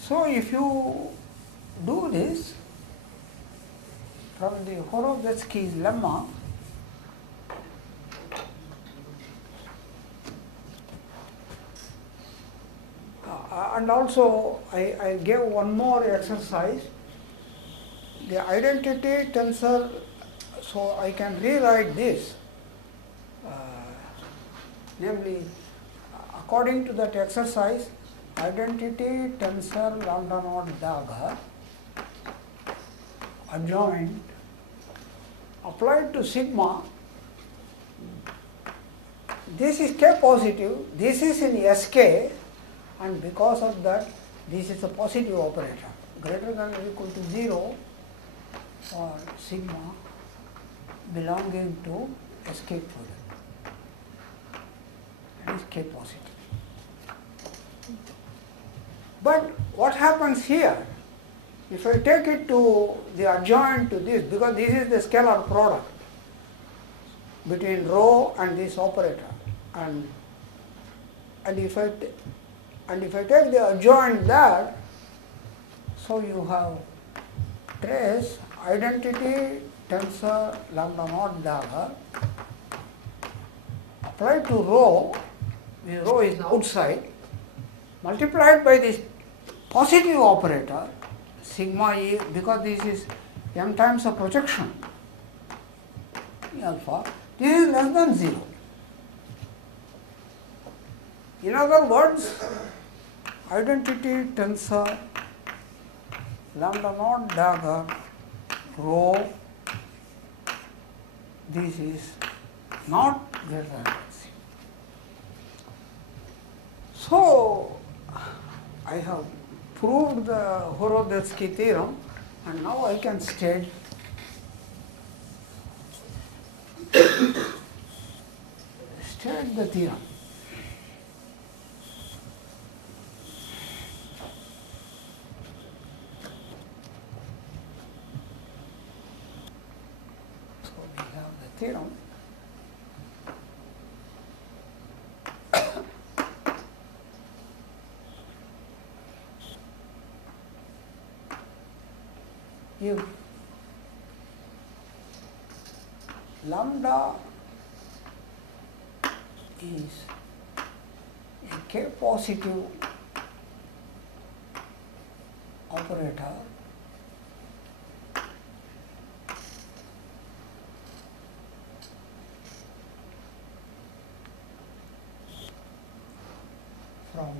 So if you do this from the Horowitz-Key's lemma, and also I gave one more exercise, the identity tensor, so I can rewrite this, namely according to that exercise, identity tensor lambda naught dagger adjoint applied to sigma, this is K positive, this is in Sk, and because of that this is a positive operator greater than or equal to 0 for sigma belonging to Sk fluid. That is K positive. But what happens here, if I take it to the adjoint to this, because this is the scalar product between rho and this operator, and if I take the adjoint there, so you have trace identity tensor lambda naught dagger applied to rho, where rho is outside, multiplied by this positive operator sigma E, because this is m times a projection alpha, this is less than 0. In other words, identity tensor lambda naught dagger rho, this is not greater than 0. So I have proved the Horowitz-Key theorem, and now I can state the theorem. So we have the theorem. If lambda is a K positive operator, from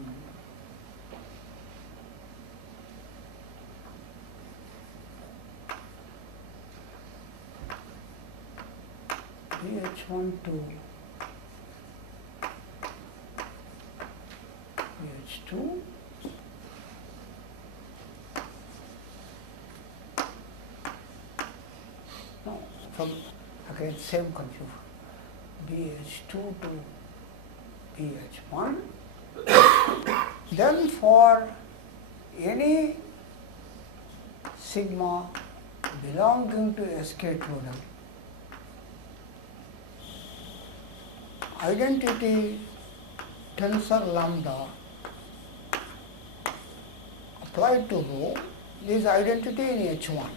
BH1 to BH2 no, from again same confusion, BH2 to BH1, then for any sigma belonging to Sk total, identity tensor lambda applied to rho is identity in H1.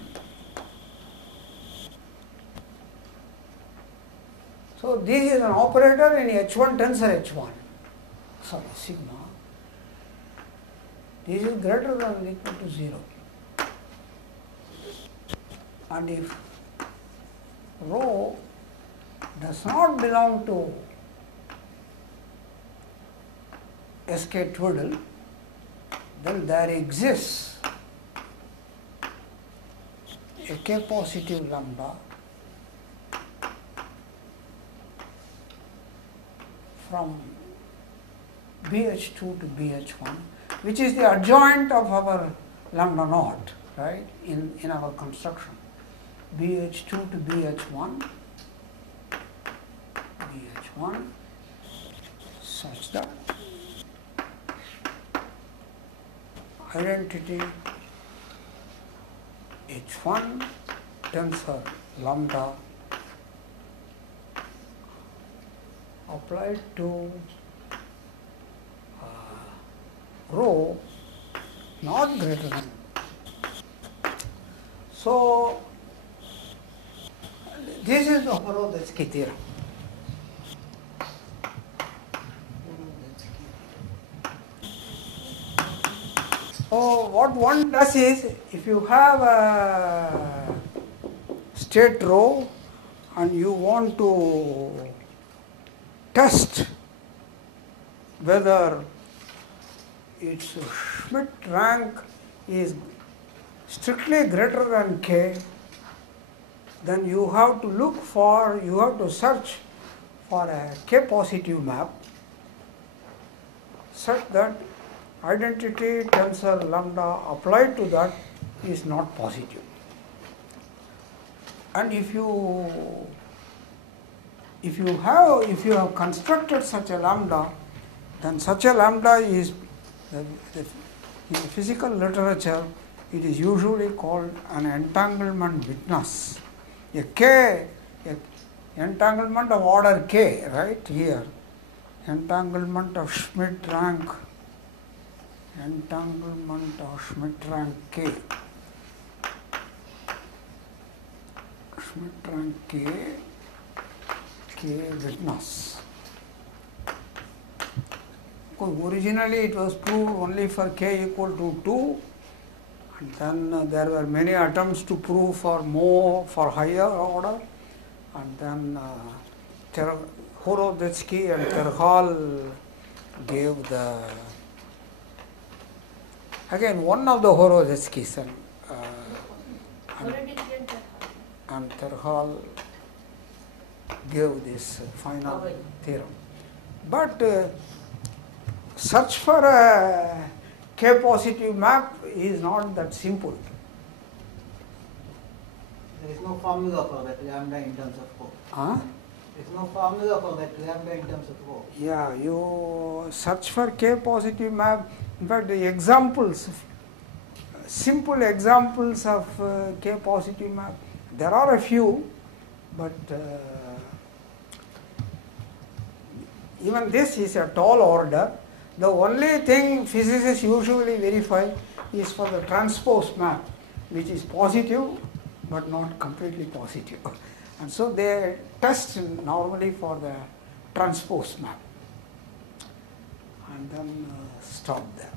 So this is an operator in H1 tensor H1, sorry, sigma. This is greater than or equal to 0. And if rho does not belong to Sk twiddle, then there exists a k positive lambda from BH2 to BH1, which is the adjoint of our lambda naught, right, in our construction. BH2 to BH1, such that identity H1 tensor lambda applied to rho not greater than. So, this is the Horodetzky theorem. So, what one does is, if you have a state rho and you want to test whether its Schmidt rank is strictly greater than k, then you have to search for a k positive map such that identity tensor lambda applied to that is not positive. And if you have constructed such a lambda, then such a lambda is in physical literature it is usually called an entanglement witness. A entanglement of order k, right here, entanglement of Schmidt rank k, Schmidt rank k witness. Originally it was proved only for k equal to 2, and then there were many attempts to prove for higher order, and then Horodetzky and Terhal gave again one of the Horodetzkys and Terhal gave this final theorem. But search for a k positive map is not that simple. There is no formula for that lambda in terms of rho. There is no formula for that lambda in terms of rho. Yeah, you search for k positive map. In fact, the examples, simple examples of k positive map, there are a few, but even this is a tall order. The only thing physicists usually verify is for the transpose map, which is positive but not completely positive. And so they test normally for the transpose map and then stop there.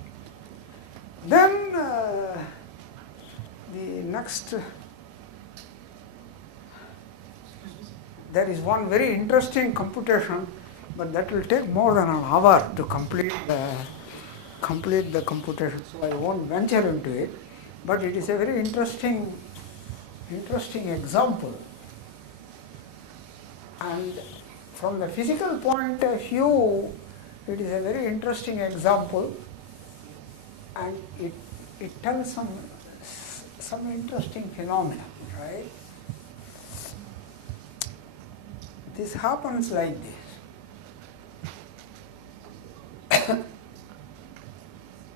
Then the next, there is one very interesting computation, but that will take more than an hour to complete the computation, so I won't venture into it. But it is a very interesting example. And from the physical point of view, it is a very interesting example, and it tells some interesting phenomena, right? This happens like this.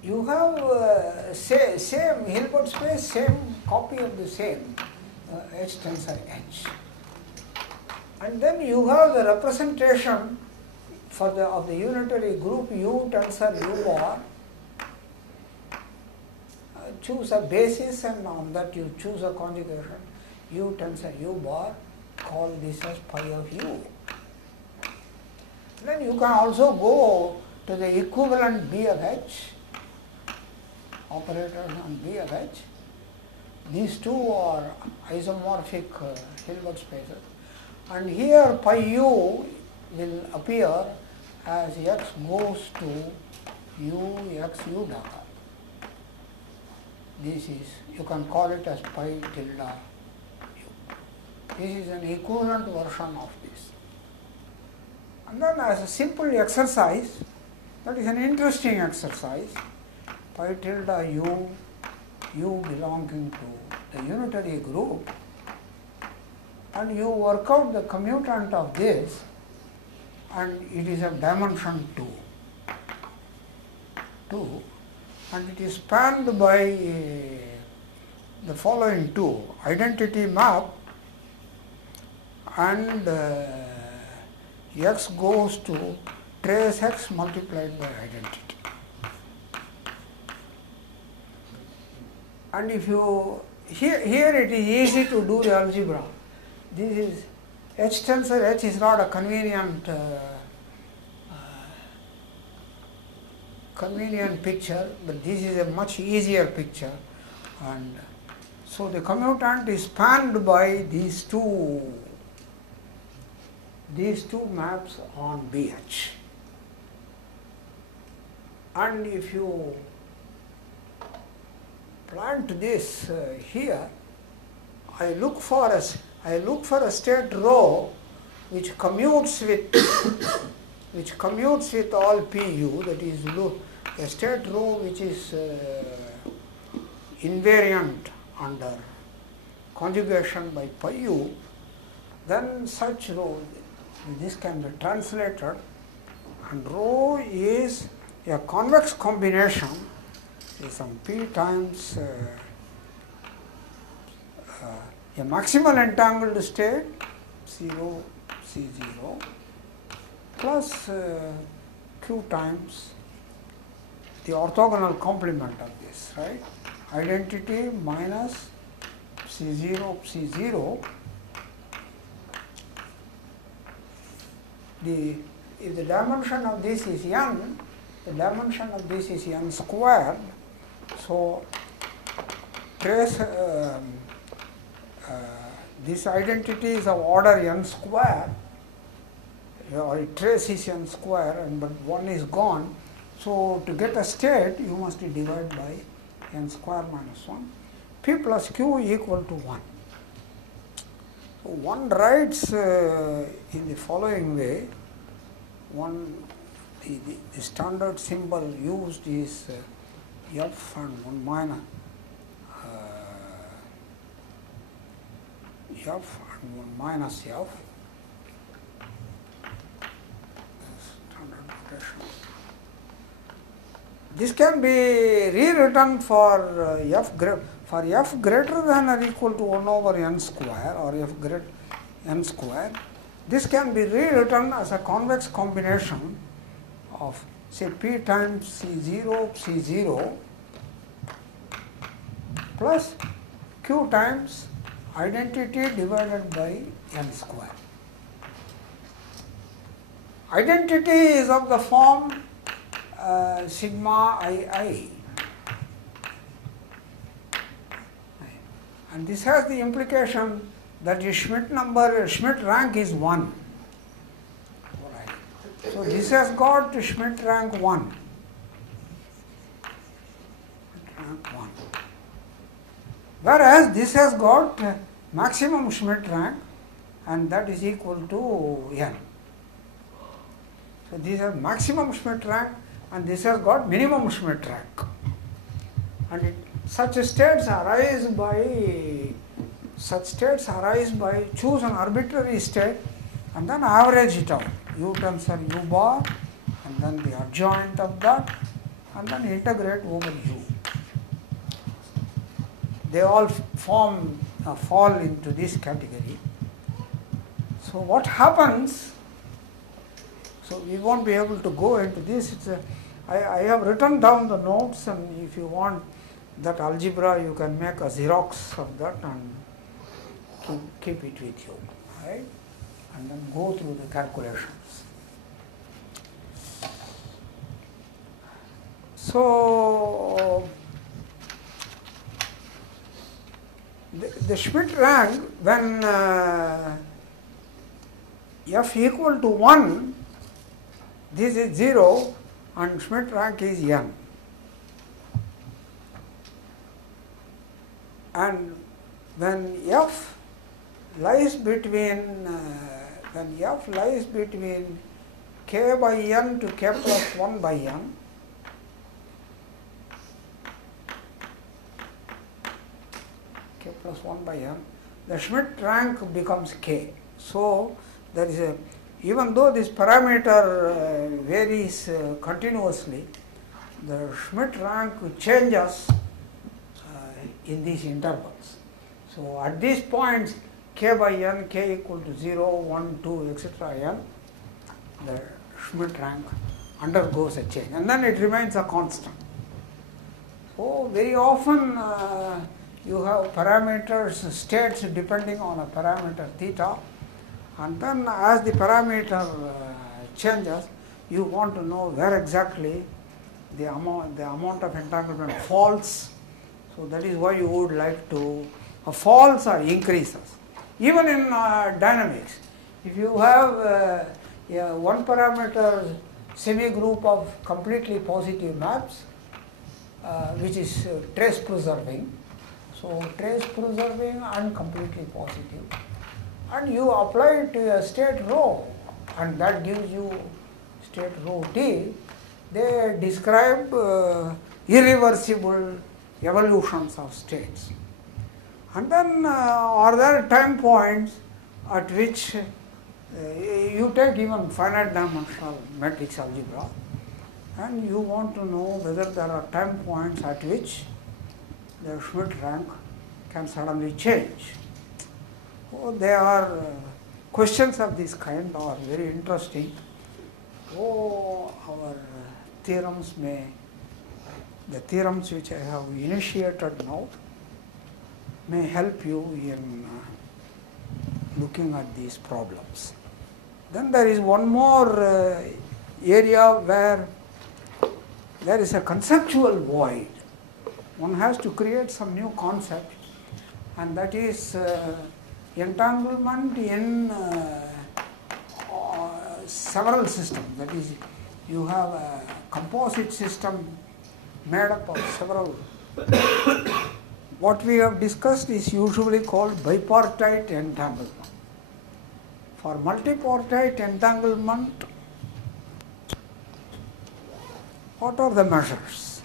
You have same Hilbert space, same copy of the same H tensor H, and then you have the representation of the unitary group U tensor U bar. Choose a basis, and on that you choose a conjugation U tensor U bar. Call this as pi of U. Then you can also go to the equivalent B of H, operators on B of H. These two are isomorphic Hilbert spaces, and here pi U will appear as x goes to U x U dagger. This is, you can call it as pi tilde This is an equivalent version of this. And then as a simple exercise, that is an interesting exercise, pi tilde u belonging to the unitary group, and you work out the commutant of this, and it is of dimension 2, and it is spanned by the following two: identity map and x goes to trace x multiplied by identity. And if you, here it is easy to do the algebra. This is H tensor H is not a convenient picture, but this is a much easier picture, and so the commutant is spanned by these two maps on BH. And if you plant this here, I look for a state rho which commutes with all pu, that is a state rho which is invariant under conjugation by pi u, then such rho, this can be translated, and rho is a convex combination, is some p times a maximal entangled state, 0, C0, plus q times the orthogonal complement of this, right? Identity minus C0, C0. If the dimension of this is n, the dimension of this is n squared, so trace this identity is of order n square, or trace is n square, but one is gone. So to get a state, you must divide by n square minus 1. P plus q equal to 1. So one writes in the following way. The standard symbol used is f and 1 minus f and 1 minus f. Standard notation. This can be rewritten for f greater than or equal to 1 over n square, or f greater n square. This can be rewritten as a convex combination of, say, p times C0, C0 plus q times identity divided by n square. Identity is of the form sigma ii, and this has the implication that the Schmidt rank is 1. Right. So this has got Schmidt rank 1. Whereas this has got maximum Schmidt rank, and that is equal to n. So this has maximum Schmidt rank, and this has got minimum Schmidt rank. And such states arise by choose an arbitrary state and then average it out. U tensor u bar, and then the adjoint of that, and then integrate over u. They all fall into this category. So what happens? So we won't be able to go into this. I have written down the notes, and if you want that algebra, you can make a Xerox of that and keep it with you, right? And then go through the calculations. So the Schmidt rank, when f equal to 1, this is 0, and Schmidt rank is n. And when f lies between, when f lies between k by n to k plus 1 by n, k plus 1 by n, the Schmidt rank becomes k. So there is a, even though this parameter varies continuously, the Schmidt rank changes in these intervals. So at these points, k by n, k equal to 0, 1, 2, etc. n, the Schmidt rank undergoes a change, and then it remains a constant. So very often you have parameters, states depending on a parameter theta, and then as the parameter changes, you want to know where exactly the amount of entanglement falls. So that is why you would like to falls or increases. Even in dynamics, if you have one parameter semi-group of completely positive maps, which is trace preserving, so trace preserving and completely positive, and you apply it to a state rho, and that gives you state rho t, they describe irreversible evolutions of states. And then are there time points at which you take even finite dimensional matrix algebra, and you want to know whether there are time points at which the Schmidt rank can suddenly change. Oh, there are questions of this kind are very interesting. Oh, our theorems the theorems which I have initiated now may help you in looking at these problems. Then there is one more area where there is a conceptual void. One has to create some new concept, and that is entanglement in several systems. That is, you have a composite system made up of several. What we have discussed is usually called bipartite entanglement. For multipartite entanglement, what are the measures?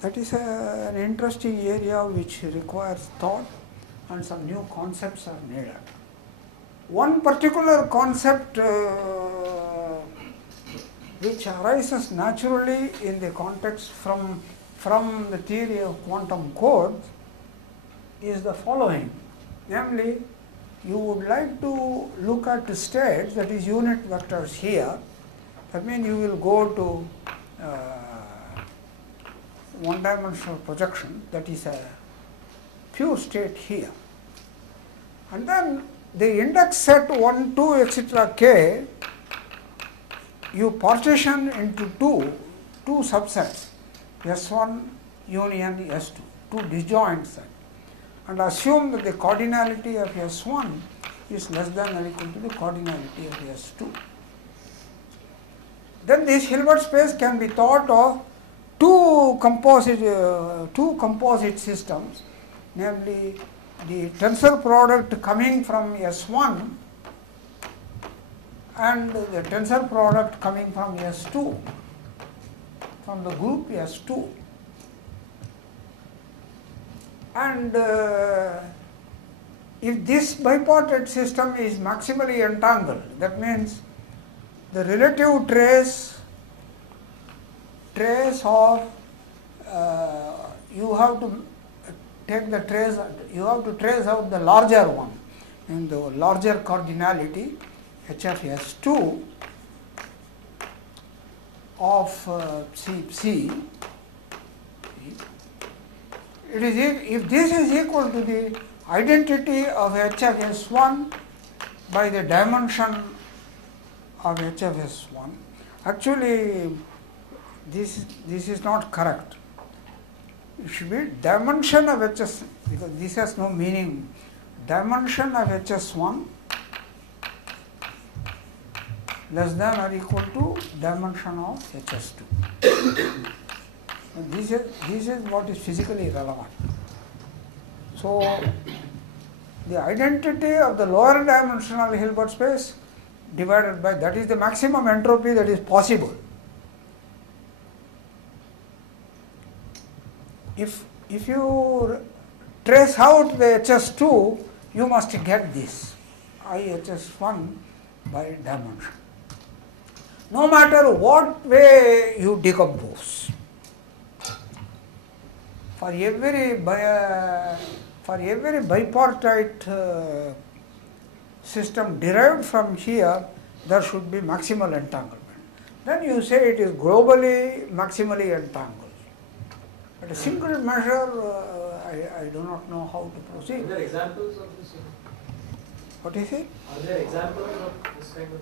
That is an interesting area which requires thought, and some new concepts are needed. One particular concept which arises naturally in the context from the theory of quantum codes is the following. Namely, you would like to look at the states, that is unit vectors here. That means you will go to one-dimensional projection, that is a pure state here. And then the index set 1, 2, etc. k, you partition into two subsets, S1 union S2, two disjoint sets, and assume that the cardinality of S1 is less than or equal to the cardinality of S2. Then this Hilbert space can be thought of two composite systems, namely the tensor product coming from S1 and the tensor product coming from S2, from the group S2. And if this bipartite system is maximally entangled, that means the relative trace of you have to take the trace, you have to trace out the larger one, and the larger cardinality h of S2 of C. It is, if this is equal to the identity of h of S1 by the dimension of h of S1, actually this is not correct. It should be dimension of HS, because this has no meaning. Dimension of HS1 less than or equal to dimension of HS2. This is what is physically relevant. So the identity of the lower dimensional Hilbert space divided by, that is the maximum entropy that is possible. If you trace out the HS2, you must get this IHS1 by dimension. No matter what way you decompose, for every bipartite system derived from here, there should be maximal entanglement. Then you say it is globally maximally entangled. But a single measure, I do not know how to proceed. Are there examples of this? What is it? Are there examples of this kind of?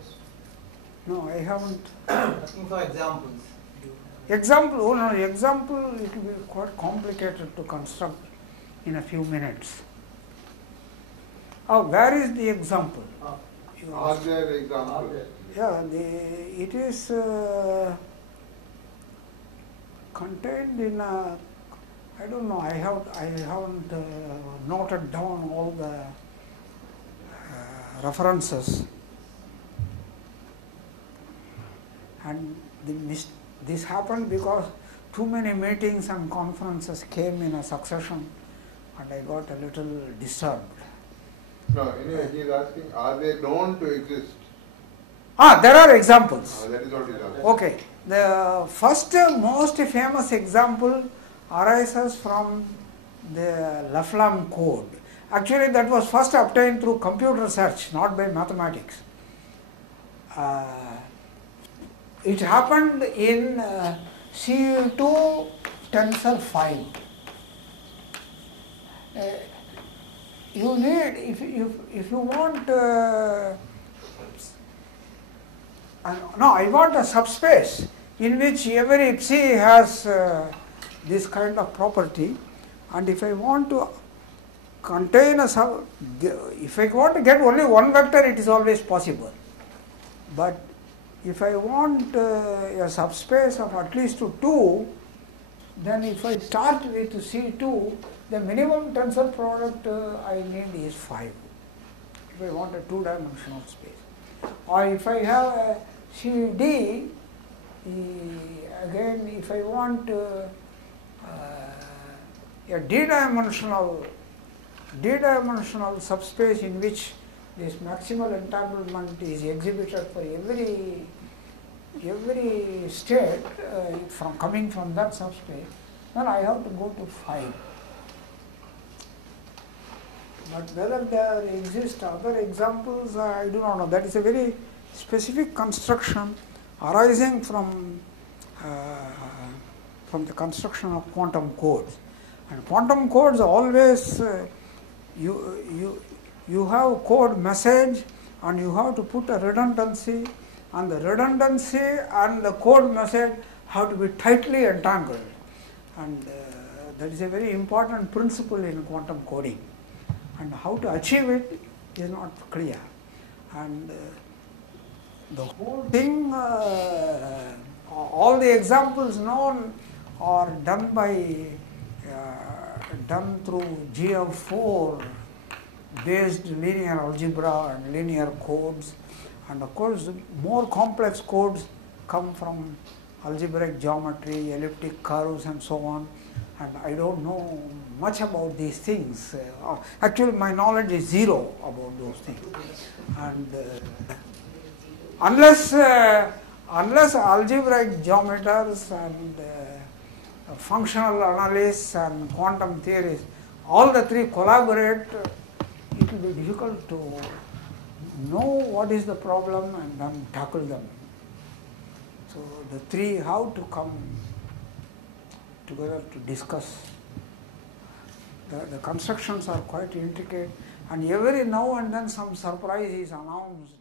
No, I haven't. Asking for examples. Example, oh no, example, it will be quite complicated to construct in a few minutes. Oh, where is the example? You Are asked. there examples? Yeah, it is contained in a, I don't know, I haven't noted down all the references. And this happened because too many meetings and conferences came in a succession and I got a little disturbed. No, anyway, he is asking, are they known to exist? There are examples. That is what he is asking. Okay, the first most famous example arises from the Laflamme code. Actually, that was first obtained through computer search, not by mathematics. It happened in CU2 Tensor 5. You need, if you want, I want a subspace in which every psi has this kind of property, and if I want to contain if I want to get only one vector, it is always possible. But if I want a subspace of at least 2, then if I start with C2, the minimum tensor product I need is 5. If I want a 2-dimensional space. Or if I have a CD, again if I want a d-dimensional subspace in which this maximal entanglement is exhibited for every state from coming from that subspace, then I have to go to 5. But whether there exist other examples, I do not know. That is a very specific construction arising from the construction of quantum codes. And quantum codes always you have code message and you have to put a redundancy, and the redundancy and the code message have to be tightly entangled. And that is a very important principle in quantum coding. And how to achieve it is not clear. And the whole thing, all the examples known are done through GF4 based linear algebra and linear codes, and of course more complex codes come from algebraic geometry, elliptic curves and so on, and I don't know much about these things. Actually my knowledge is zero about those things, and unless algebraic geometers and functional analysts and quantum theorists, all the three collaborate, it will be difficult to know what is the problem and then tackle them. So the three have to come together to discuss. The constructions are quite intricate, and every now and then some surprise is announced